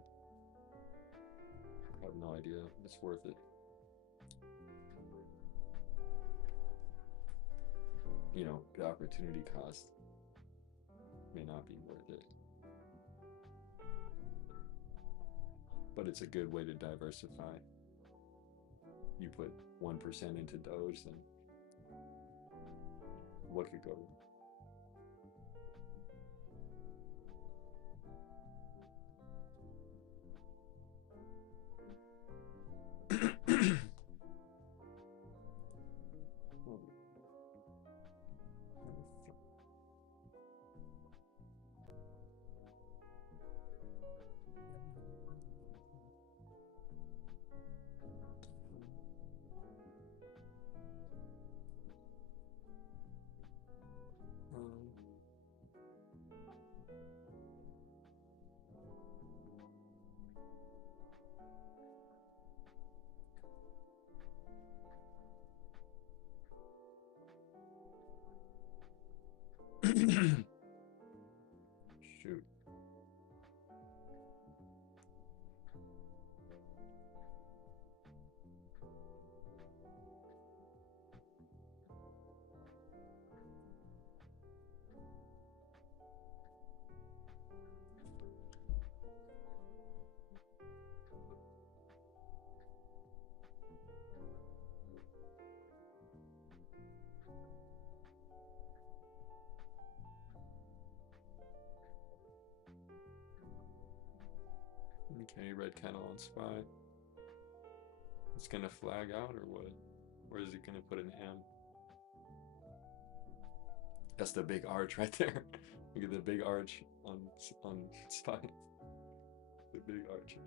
I have no idea. It's worth it. You know, the opportunity cost may not be worth it. But it's a good way to diversify. You put 1% into Doge, then what could go wrong? Shoot. Okay, red candle on SPY. It's gonna flag out or what? Or is it gonna put an M? That's the big arch right there. Look at the big arch on SPY. The big arch.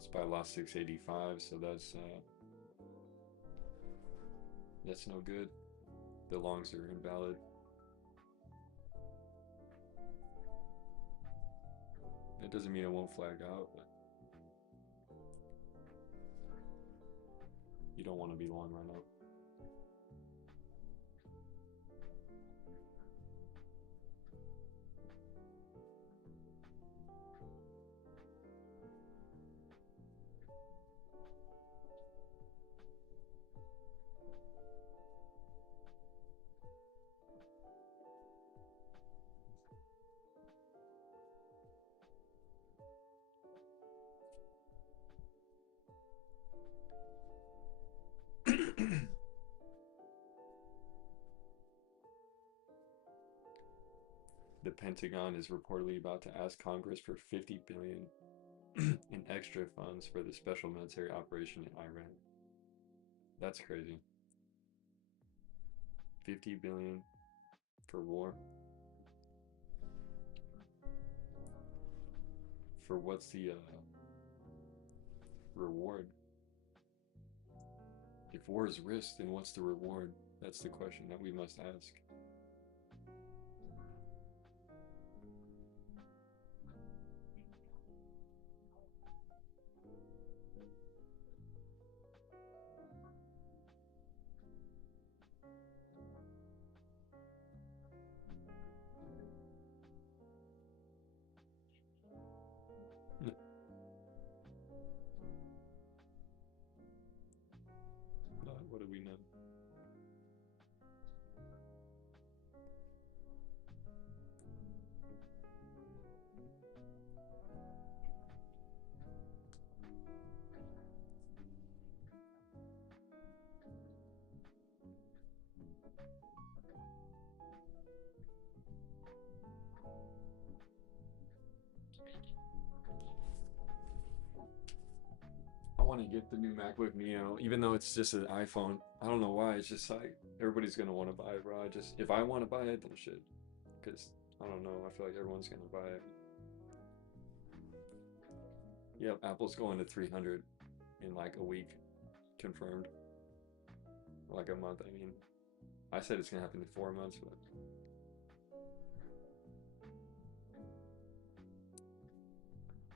SPY lost 685, so that's no good. The longs are invalid. It doesn't mean it won't flag out, but you don't want to be long run up. The Pentagon is reportedly about to ask Congress for 50 billion in extra funds for the special military operation in Iran. That's crazy. 50 billion for war. For what's the reward? If war is risk, then what's the reward? That's the question that we must ask. want to get the new MacBook Neo, even though it's just an iPhone. I don't know why. It's just like everybody's gonna want to buy it, bro. If I want to buy it, then shit. Because I don't know. I feel like everyone's gonna buy it. Yep, Apple's going to 300 in like a week, confirmed. Like a month. I mean, I said it's gonna happen in 4 months, but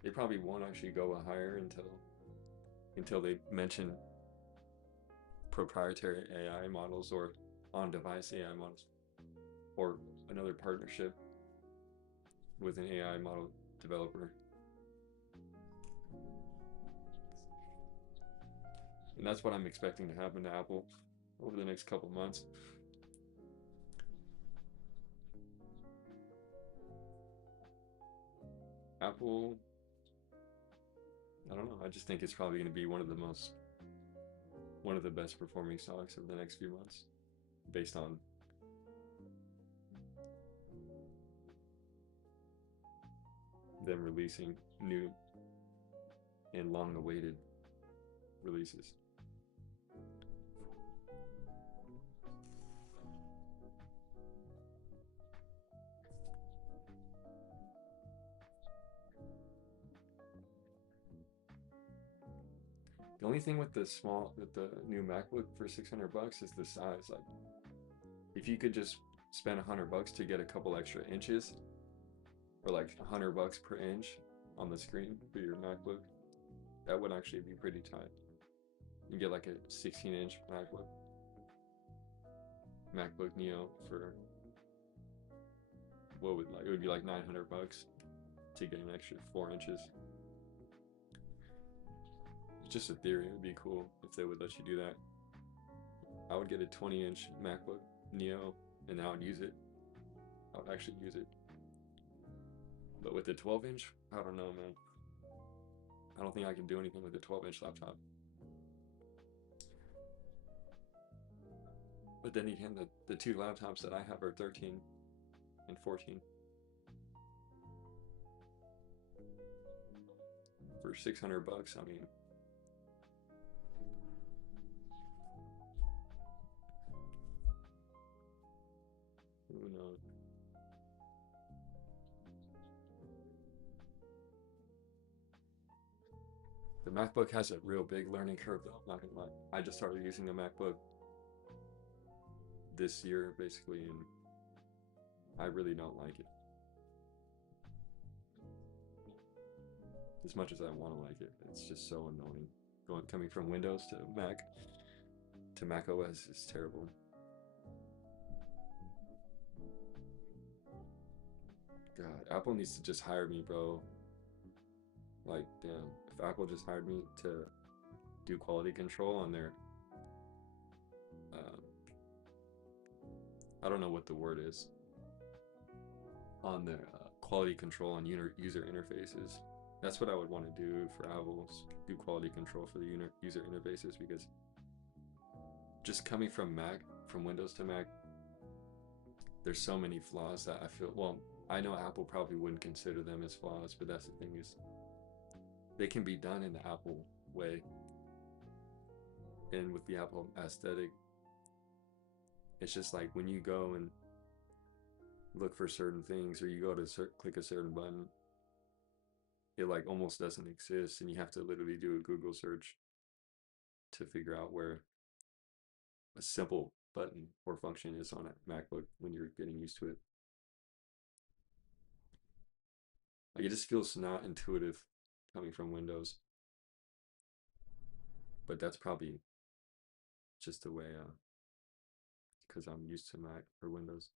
they probably won't actually go higher until they mention proprietary AI models or on-device AI models or another partnership with an AI model developer. And that's what I'm expecting to happen to Apple over the next couple months. Apple, I don't know. I just think it's probably going to be one of the best performing stocks of the next few months, based on them releasing new and long-awaited releases. The only thing with the new MacBook for 600 bucks is the size. Like, if you could just spend 100 bucks to get a couple extra inches, or like 100 bucks per inch on the screen for your MacBook, that would actually be pretty tight. You get like a 16-inch MacBook Neo for it would be like 900 bucks to get an extra 4 inches. Just a theory. It would be cool if they would let you do that. I would get a 20-inch MacBook Neo and I would use it. I would actually use it. But with the 12-inch, I don't know, man. I don't think I can do anything with a 12-inch laptop. But then again, the two laptops that I have are 13 and 14. For 600 bucks, I mean, who knows? The MacBook has a real big learning curve, though. I'm not gonna lie. I just started using the MacBook this year, basically, and I really don't like it as much as I want to like it. It's just so annoying. Coming from Windows to Mac OS is terrible. God, Apple needs to just hire me, bro. Like, damn, if Apple just hired me to do quality control on their, I don't know what the word is, on their quality control on user interfaces. That's what I would want to do for Apple, do quality control for the user interfaces, because just coming from Windows to Mac, there's so many flaws that I feel, well, I know Apple probably wouldn't consider them as flaws, but that's the thing, is they can be done in the Apple way. And with the Apple aesthetic, it's just like when you go and look for certain things, or you go to click a certain button, it like almost doesn't exist, and you have to literally do a Google search to figure out where a simple button or function is on a MacBook when you're getting used to it. Like, it just feels not intuitive coming from Windows, but that's probably just the way, because I'm used to Mac or Windows.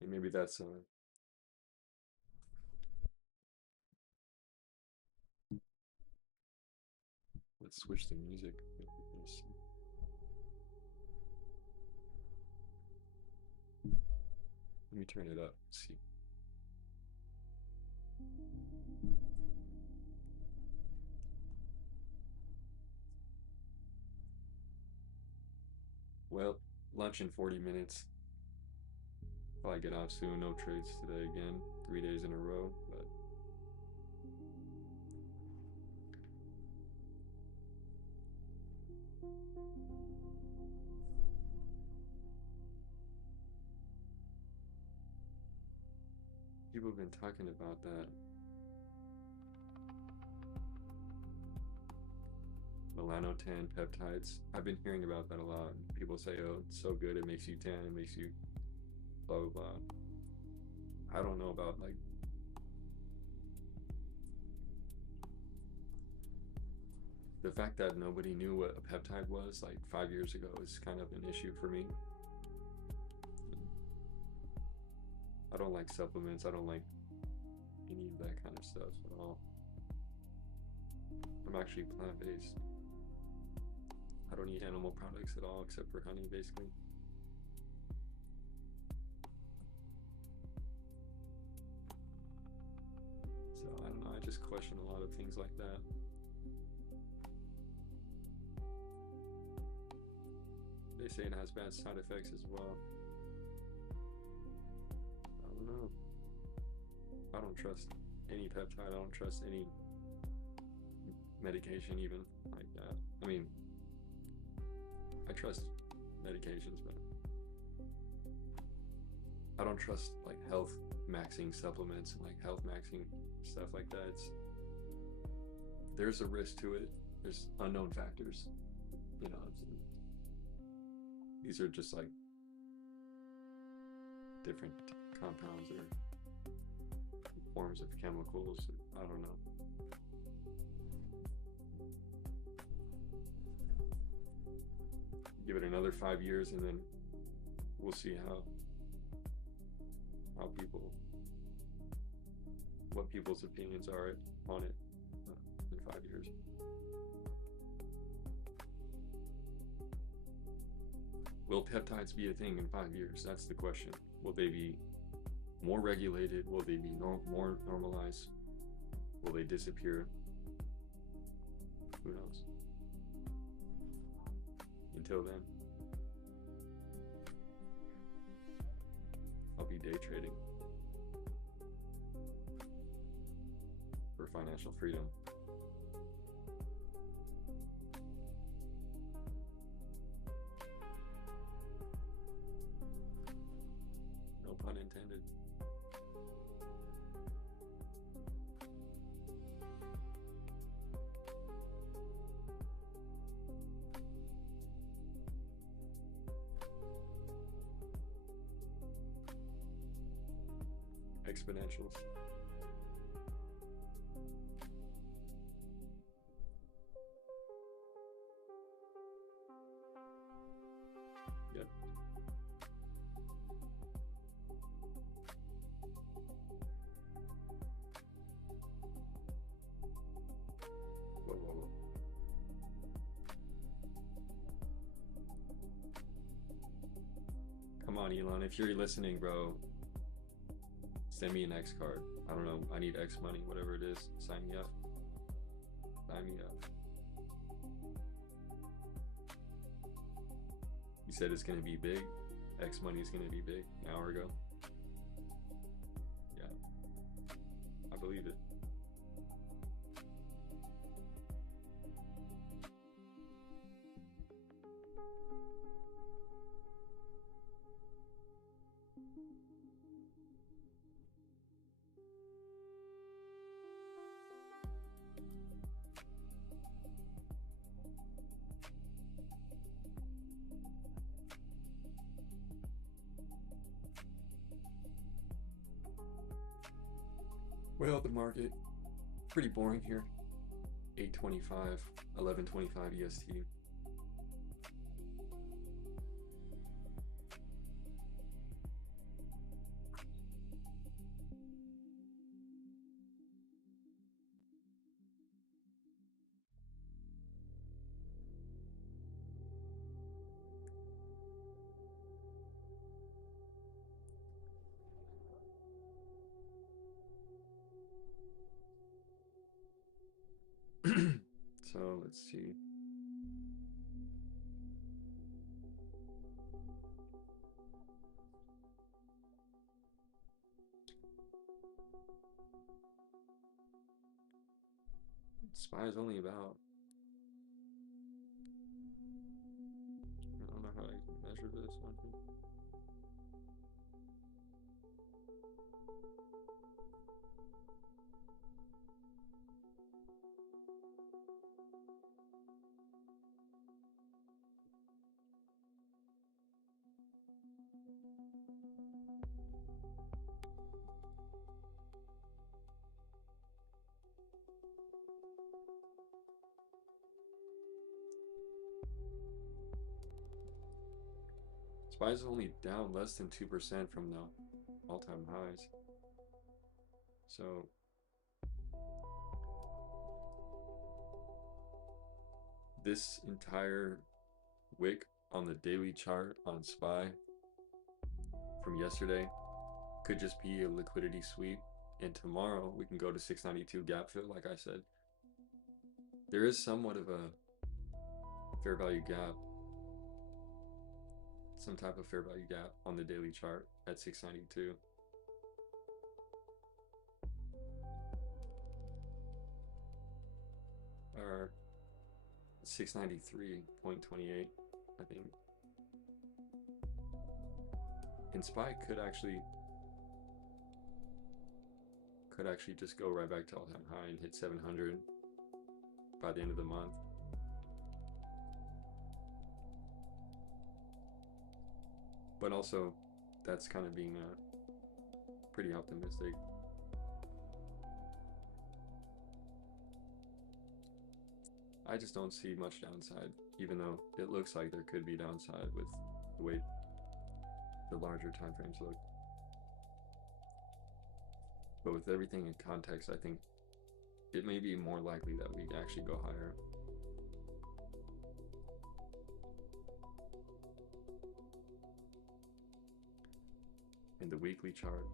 And maybe that's let's switch the music. Let me turn it up. Let's see. Well, lunch in 40 minutes. Probably get off soon. No trades today again. 3 days in a row, but people have been talking about that melanotan peptides. I've been hearing about that a lot. People say, oh, it's so good, it makes you tan, it makes you blah blah blah. I don't know about like the fact that nobody knew what a peptide was like 5 years ago is kind of an issue for me. I don't like supplements. I don't like any of that kind of stuff at all. I'm actually plant-based. I don't eat animal products at all except for honey, basically. So I don't know, I just question a lot of things like that. They say it has bad side effects as well. I don't know. I don't trust any peptide. I don't trust any medication even like that. I mean, I trust medications, but I don't trust like health maxing supplements and like health maxing stuff like that. There's a risk to it. There's unknown factors, you know. These are just like different compounds or forms of chemicals. I don't know. Give it another 5 years and then we'll see what people's opinions are on it in 5 years. Will peptides be a thing in 5 years? That's the question. Will they be more regulated? Will they be more normalized? Will they disappear? Who knows? Until then, I'll be day trading for financial freedom. No pun intended. Exponentials. Yep. Whoa, whoa, whoa. Come on, Elon, if you're listening, bro, send me an X card. I don't know, I need X money, whatever it is. Sign me up. Sign me up. You said it's gonna be big. X money is gonna be big an hour ago. Yeah, I believe it. Well, the market, pretty boring here. 8:25, 11:25 EST. So let's see. SPY is only about, I don't know how I measure this one. SPY is only down less than 2% from the all-time highs. So this entire wick on the daily chart on SPY from yesterday could just be a liquidity sweep, and tomorrow we can go to 692 gap fill. Like I said, there is somewhat of a fair value gap, some type of fair value gap on the daily chart at 692. Or 693.28, I think. And SPY could actually just go right back to all-time high and hit 700 by the end of the month. But also, that's kind of being pretty optimistic. I just don't see much downside, even though it looks like there could be downside with the way the larger time frames look. But with everything in context, I think it may be more likely that we actually go higher. In the weekly chart,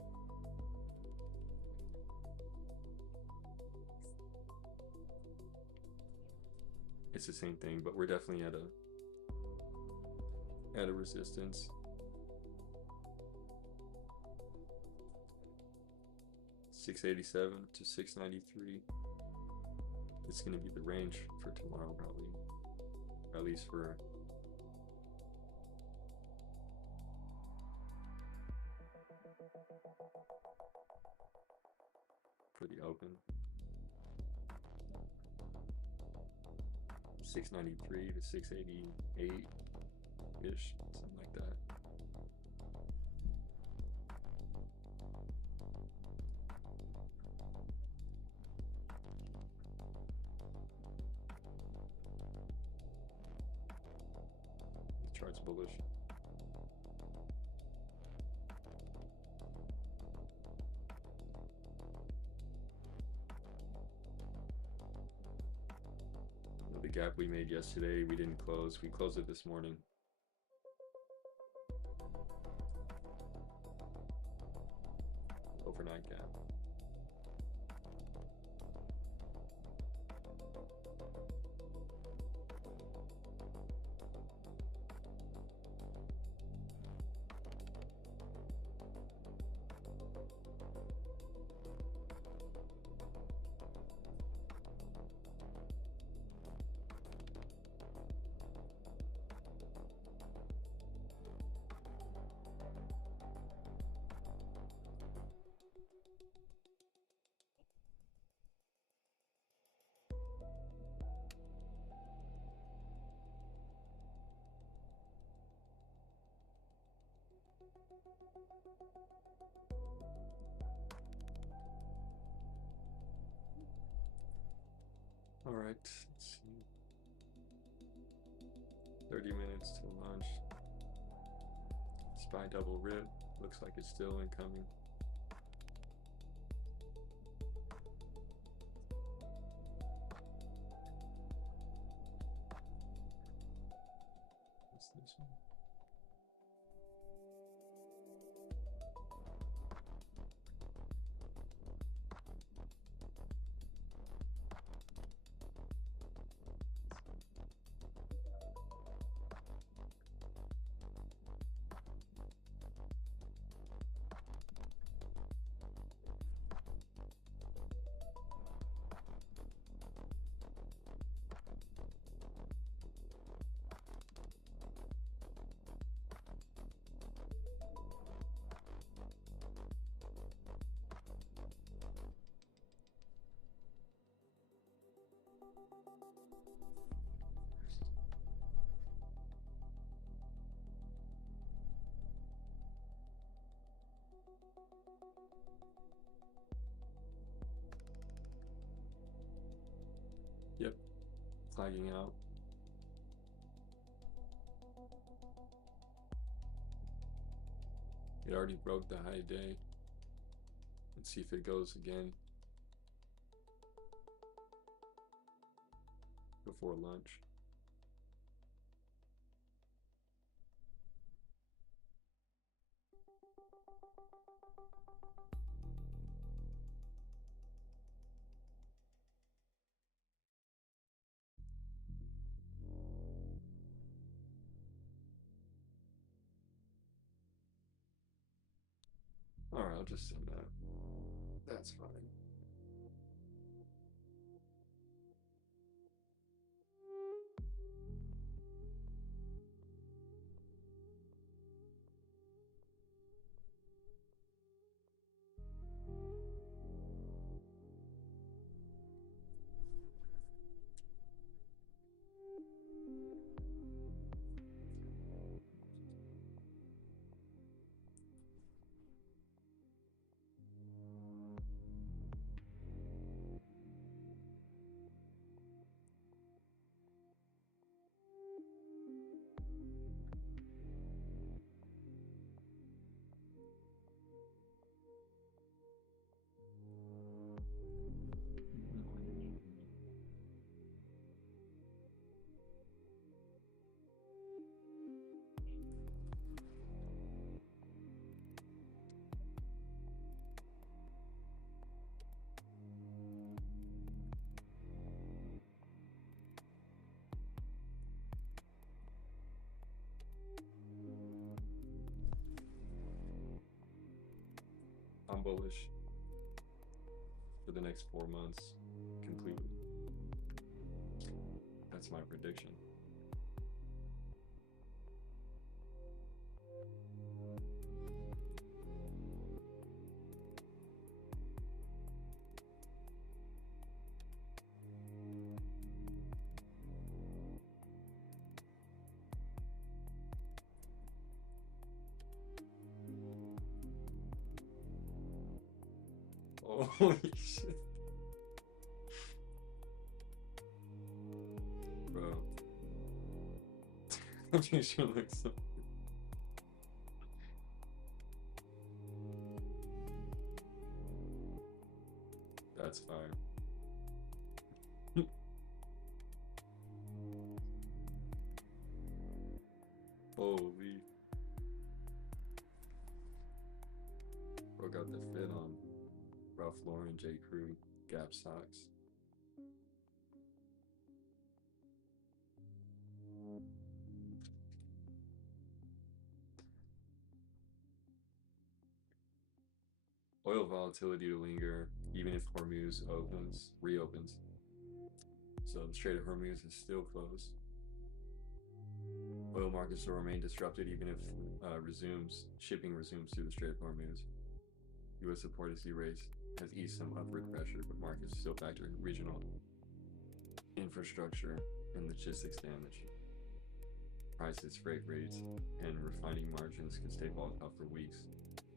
it's the same thing, but we're definitely at a resistance. 687 to 693. It's going to be the range for tomorrow, probably, at least for the open. 693 to 688 ish, something like that. The chart's bullish. The gap we made yesterday, we didn't close. We closed it this morning. Overnight gap. All right, let's see. 30 minutes till lunch. SPY double rip. Looks like it's still incoming. What's this one? Yep, flagging out. It already broke the high day. Let's see if it goes again before lunch. Alright, I'll just send that. That's fine. I'm bullish for the next 4 months completely. That's my prediction. Holy shit. Bro. You should look so. That's fire. Holy. Bro got the fit on. Ralph Lauren, J. Crew, Gap socks. Oil volatility to linger even if Hormuz reopens. So the Strait of Hormuz is still closed. Oil markets will remain disrupted even if shipping resumes through the Strait of Hormuz. U.S. support as has eased some upward pressure, but markets still factor in regional infrastructure and logistics damage. Prices, freight rates, and refining margins could stay volatile for weeks,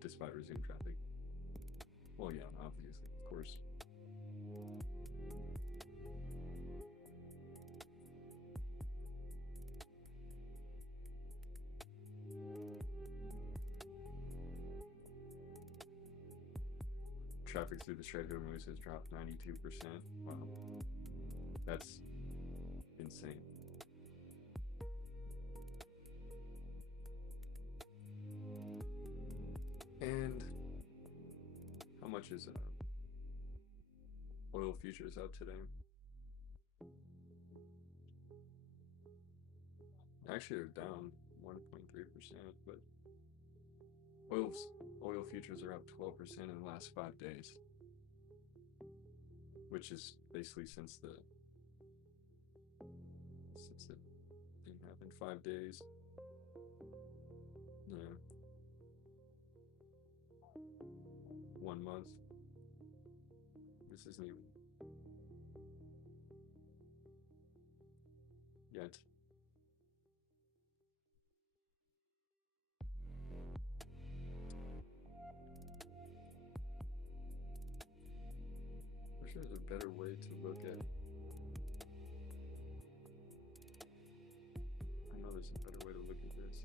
despite resumed traffic. Well, yeah, obviously, of course. Traffic through the Strait of Hormuz has dropped 92%. Wow. That's insane. And how much is oil futures out today? Actually, they're down 1.3%, but oil futures are up 12% in the last 5 days, which is basically since the thing happened. 5 days. Yeah. 1 month. This isn't even. yet. I wish there was a better way to look at it. I know there's a better way to look at this.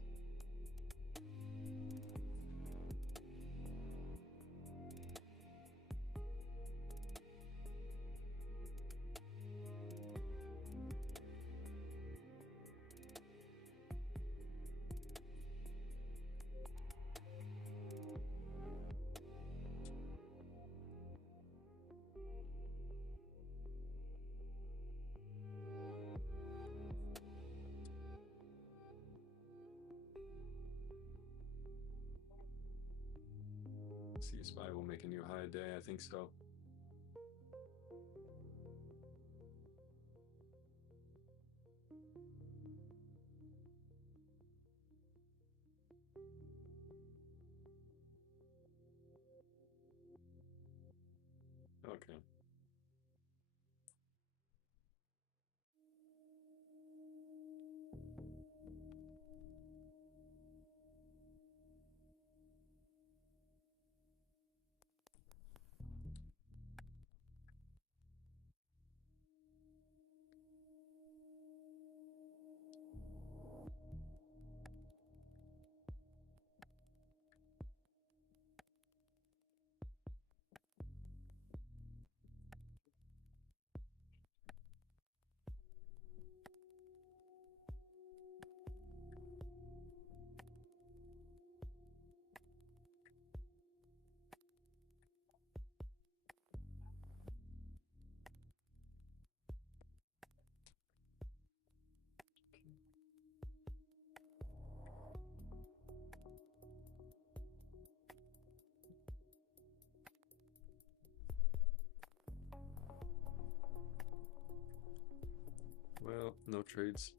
See, SPY will make a new high today. I think so. Okay. Well, no trades.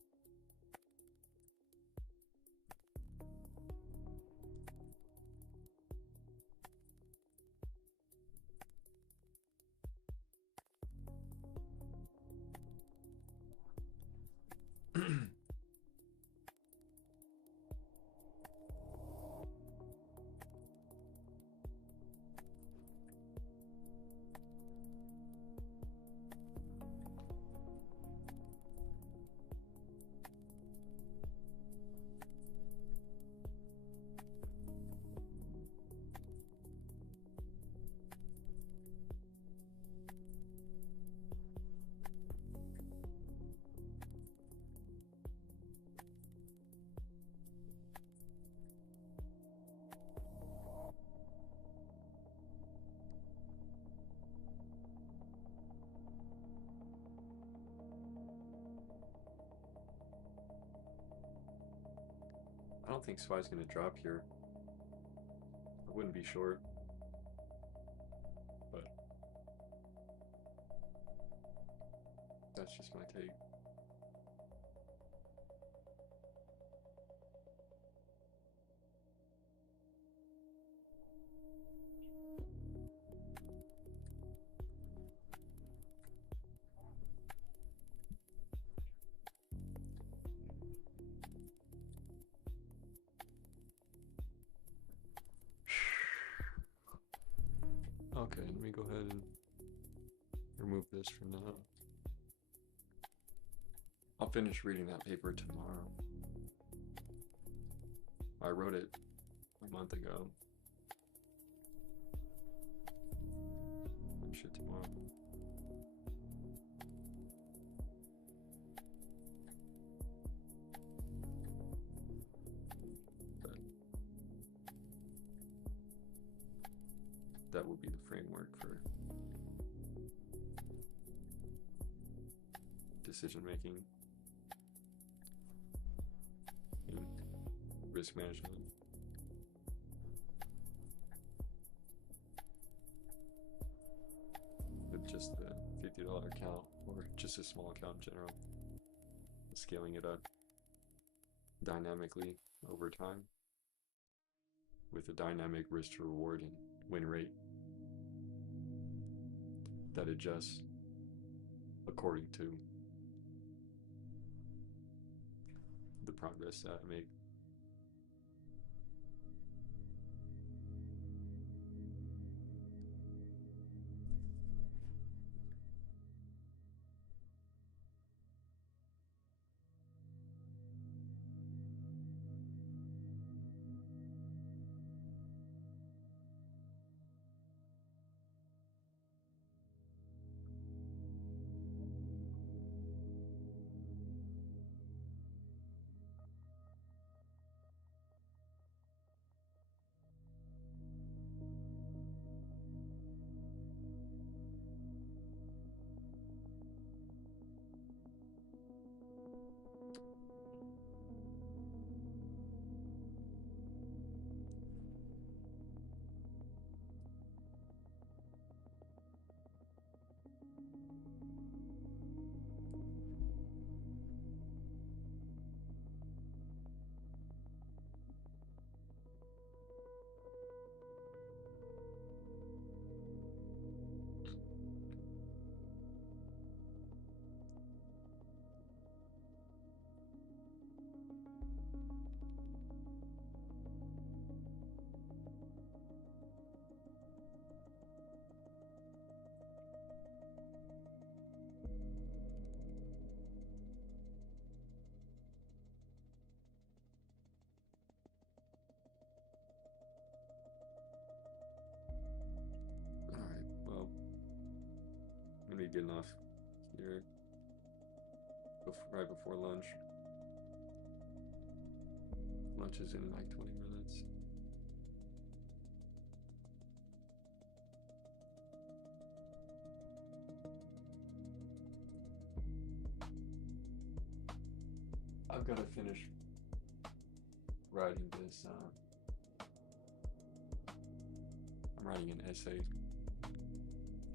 I don't think SPY's going to drop here. I wouldn't be short, but that's just my take. Okay, let me go ahead and remove this for now. I'll finish reading that paper tomorrow. I wrote it a month ago. Finish it tomorrow. But that will be the framework for decision making and risk management. With just the $50 account, or just a small account in general, scaling it up dynamically over time with a dynamic risk to reward and win rate that adjusts according to progress that I make. Alright, well, I'm gonna be getting off here right before lunch. Lunch is in like 20 minutes. I've got to finish writing this. I'm writing an essay,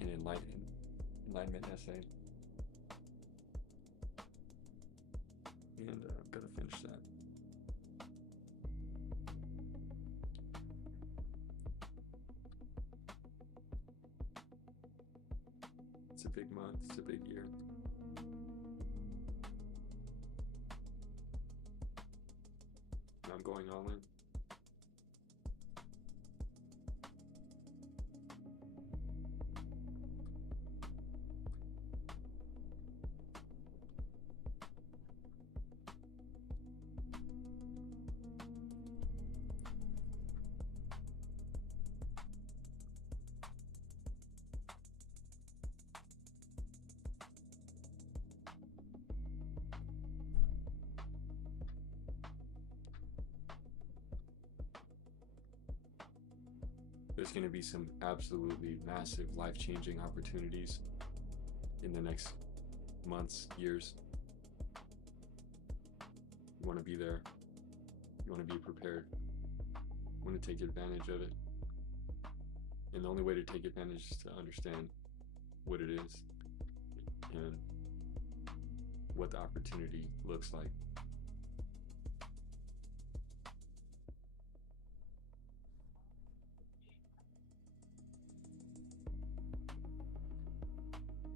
an enlightenment essay, and I've got to finish that. It's a big month. It's a big year. I'm going all in. There's going to be some absolutely massive life-changing opportunities in the next months, years. You want to be there. You want to be prepared. You want to take advantage of it. And the only way to take advantage is to understand what it is and what the opportunity looks like.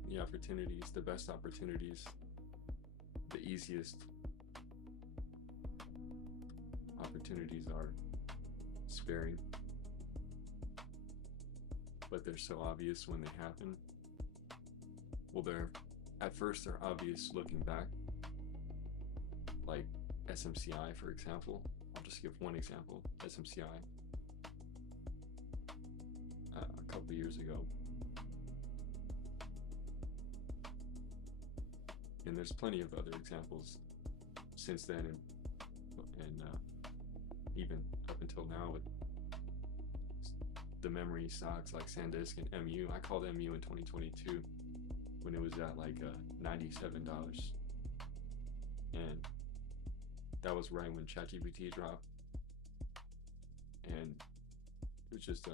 The opportunities, the best opportunities, the easiest opportunities are sparing, but they're so obvious when they happen. Well, at first they're obvious looking back, like SMCI, for example. I'll just give one example. SMCI, a couple of years ago. And there's plenty of other examples since then, and even up until now with the memory stocks like SanDisk and MU. I called MU in 2022 when it was at like $97, and that was right when ChatGPT dropped, and it was just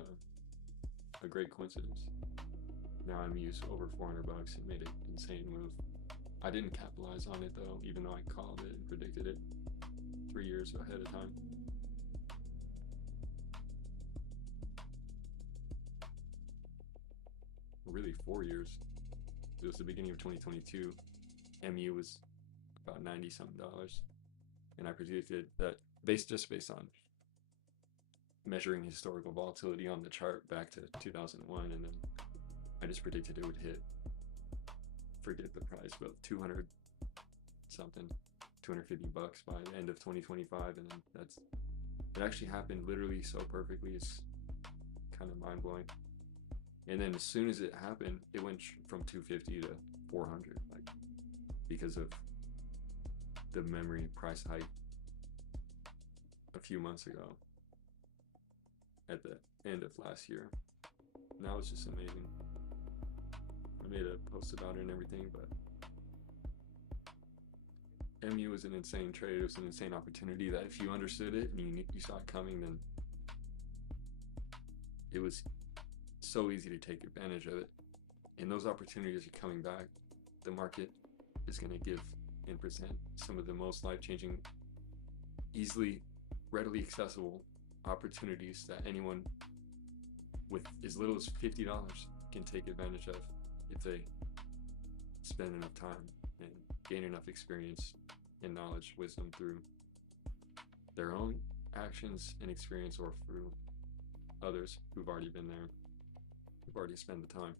a great coincidence. Now MU's over $400 and made an insane move. I didn't capitalize on it though, even though I called it and predicted it 3 years ahead of time. Really 4 years. It was the beginning of 2022. MU was about $90 something. and I predicted that based on measuring historical volatility on the chart back to 2001, and then I just predicted it would hit, forget the price, but 200 something, $250 by the end of 2025, and then it actually happened literally so perfectly. It's kind of mind blowing. And then as soon as it happened, it went from 250 to 400, like because of the memory price hike a few months ago at the end of last year. Now it's just amazing. I made a post about it and everything, but MU was an insane trade. It was an insane opportunity that if you understood it and you saw it coming, then it was so easy to take advantage of it. And those opportunities are coming back. The market is going to give and present some of the most life-changing, readily accessible opportunities that anyone with as little as $50 can take advantage of if they spend enough time and gain enough experience and knowledge, wisdom through their own actions and experience, or through others who've already been there, who've already spent the time.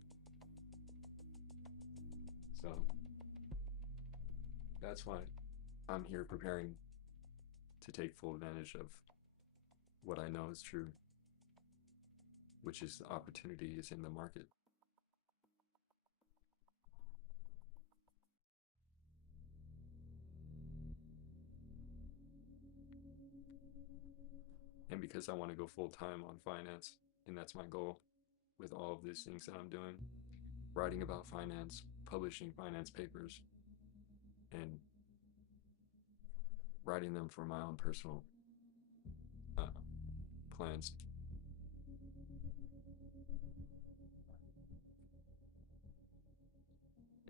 So that's why I'm here preparing to take full advantage of what I know is true, which is the opportunity is in the market. And because I want to go full time on finance, and that's my goal with all of these things that I'm doing, writing about finance, publishing finance papers, and writing them for my own personal plans.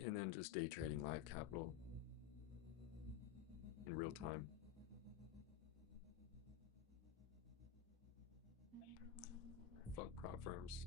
And then just day trading live capital in real time. Fuck prop firms.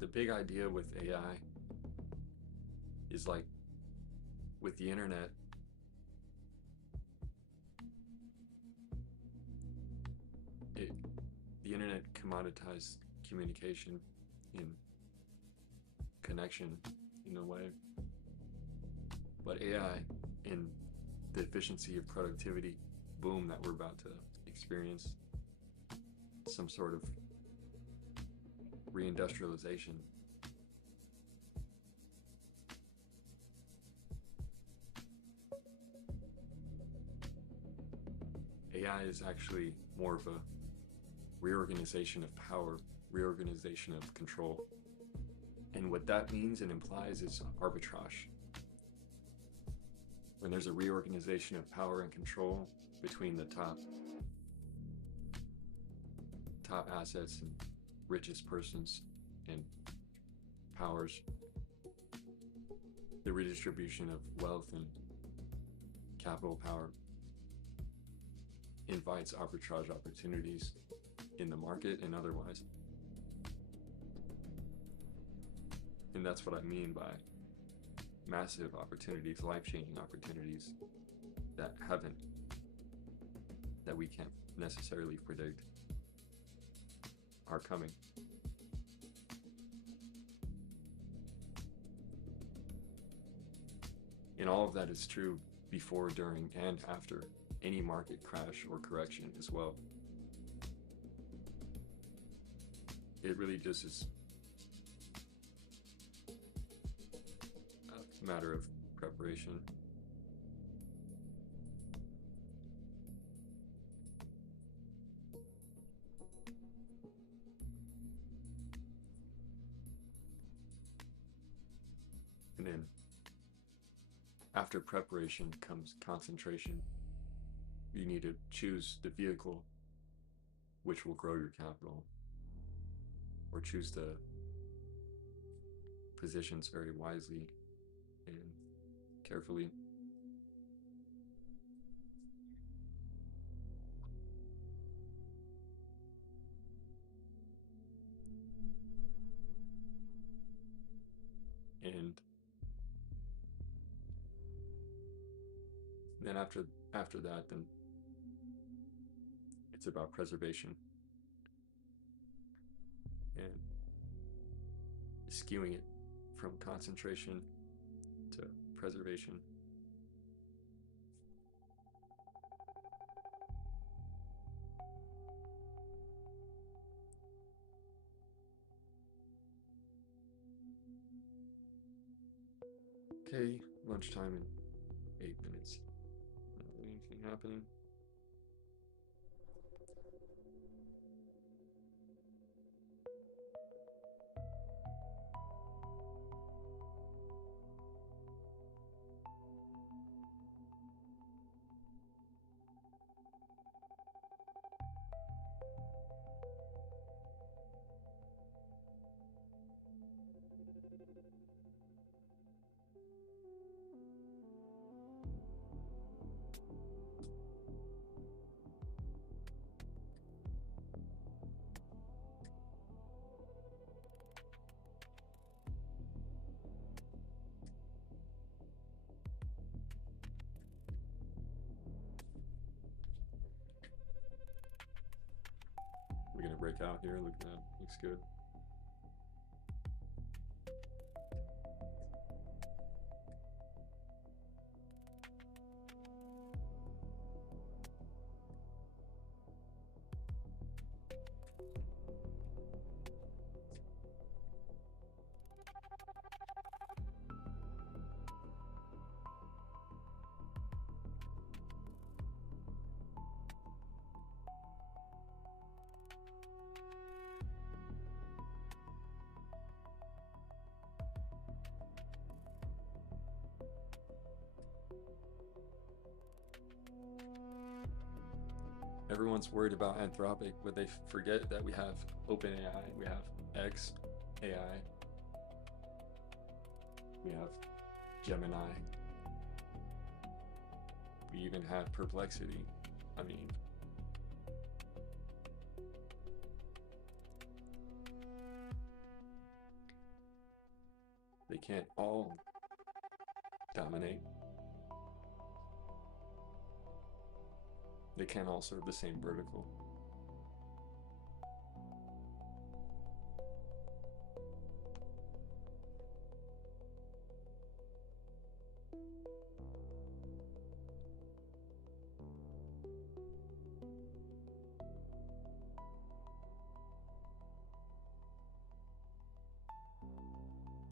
The big idea with AI is like with the internet, the internet commoditized communication and connection in a way, but AI and the efficiency of productivity boom that we're about to experience, some sort of reindustrialization. AI is actually more of a reorganization of power, reorganization of control. And what that means and implies is arbitrage. When there's a reorganization of power and control between the top assets and richest persons and powers, the redistribution of wealth and capital power invites arbitrage opportunities in the market and otherwise. And that's what I mean by massive opportunities, life-changing opportunities that we can't necessarily predict are coming. And all of that is true before, during, and after any market crash or correction as well. It really just is matter of preparation. And then after preparation comes concentration. You need to choose the vehicle which will grow your capital, or choose the positions very wisely and carefully. And then after that, then it's about preservation and skewing it from concentration to preservation. Okay, lunchtime in 8 minutes. Not really anything happening. We're gonna break out here. Look at that. Looks good. Everyone's worried about Anthropic, but they forget that we have OpenAI, we have xAI, we have Gemini, we even have Perplexity. I mean, they can't all dominate. They can't all serve the same vertical.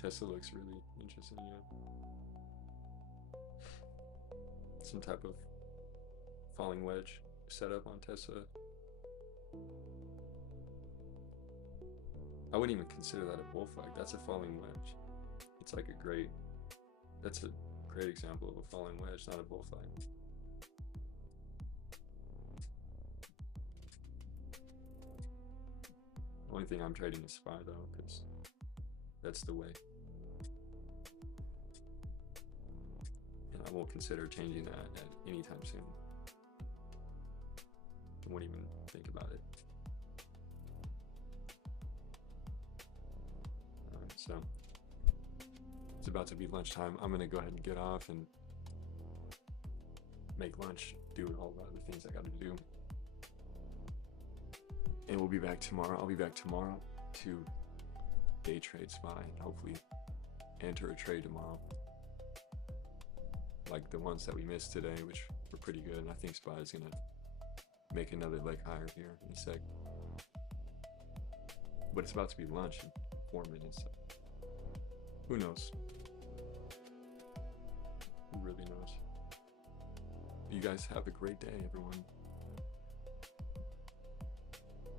Tesla looks really interesting, yeah. Some type of falling wedge setup on Tesla. I wouldn't even consider that a bull flag. That's a falling wedge. It's like that's a great example of a falling wedge, not a bull flag. Only thing I'm trading is SPY though, because that's the way. And I won't consider changing that at any time soon. I won't even think about it. Alright, so it's about to be lunchtime. I'm gonna go ahead and get off and make lunch, do all the other things I gotta do. And we'll be back tomorrow. I'll be back tomorrow to day trade SPY and hopefully enter a trade tomorrow. Like the ones that we missed today, which were pretty good. And I think SPY is gonna make another leg higher here in a sec. But it's about to be lunch in 4 minutes. So who knows? Who really knows? You guys have a great day, everyone.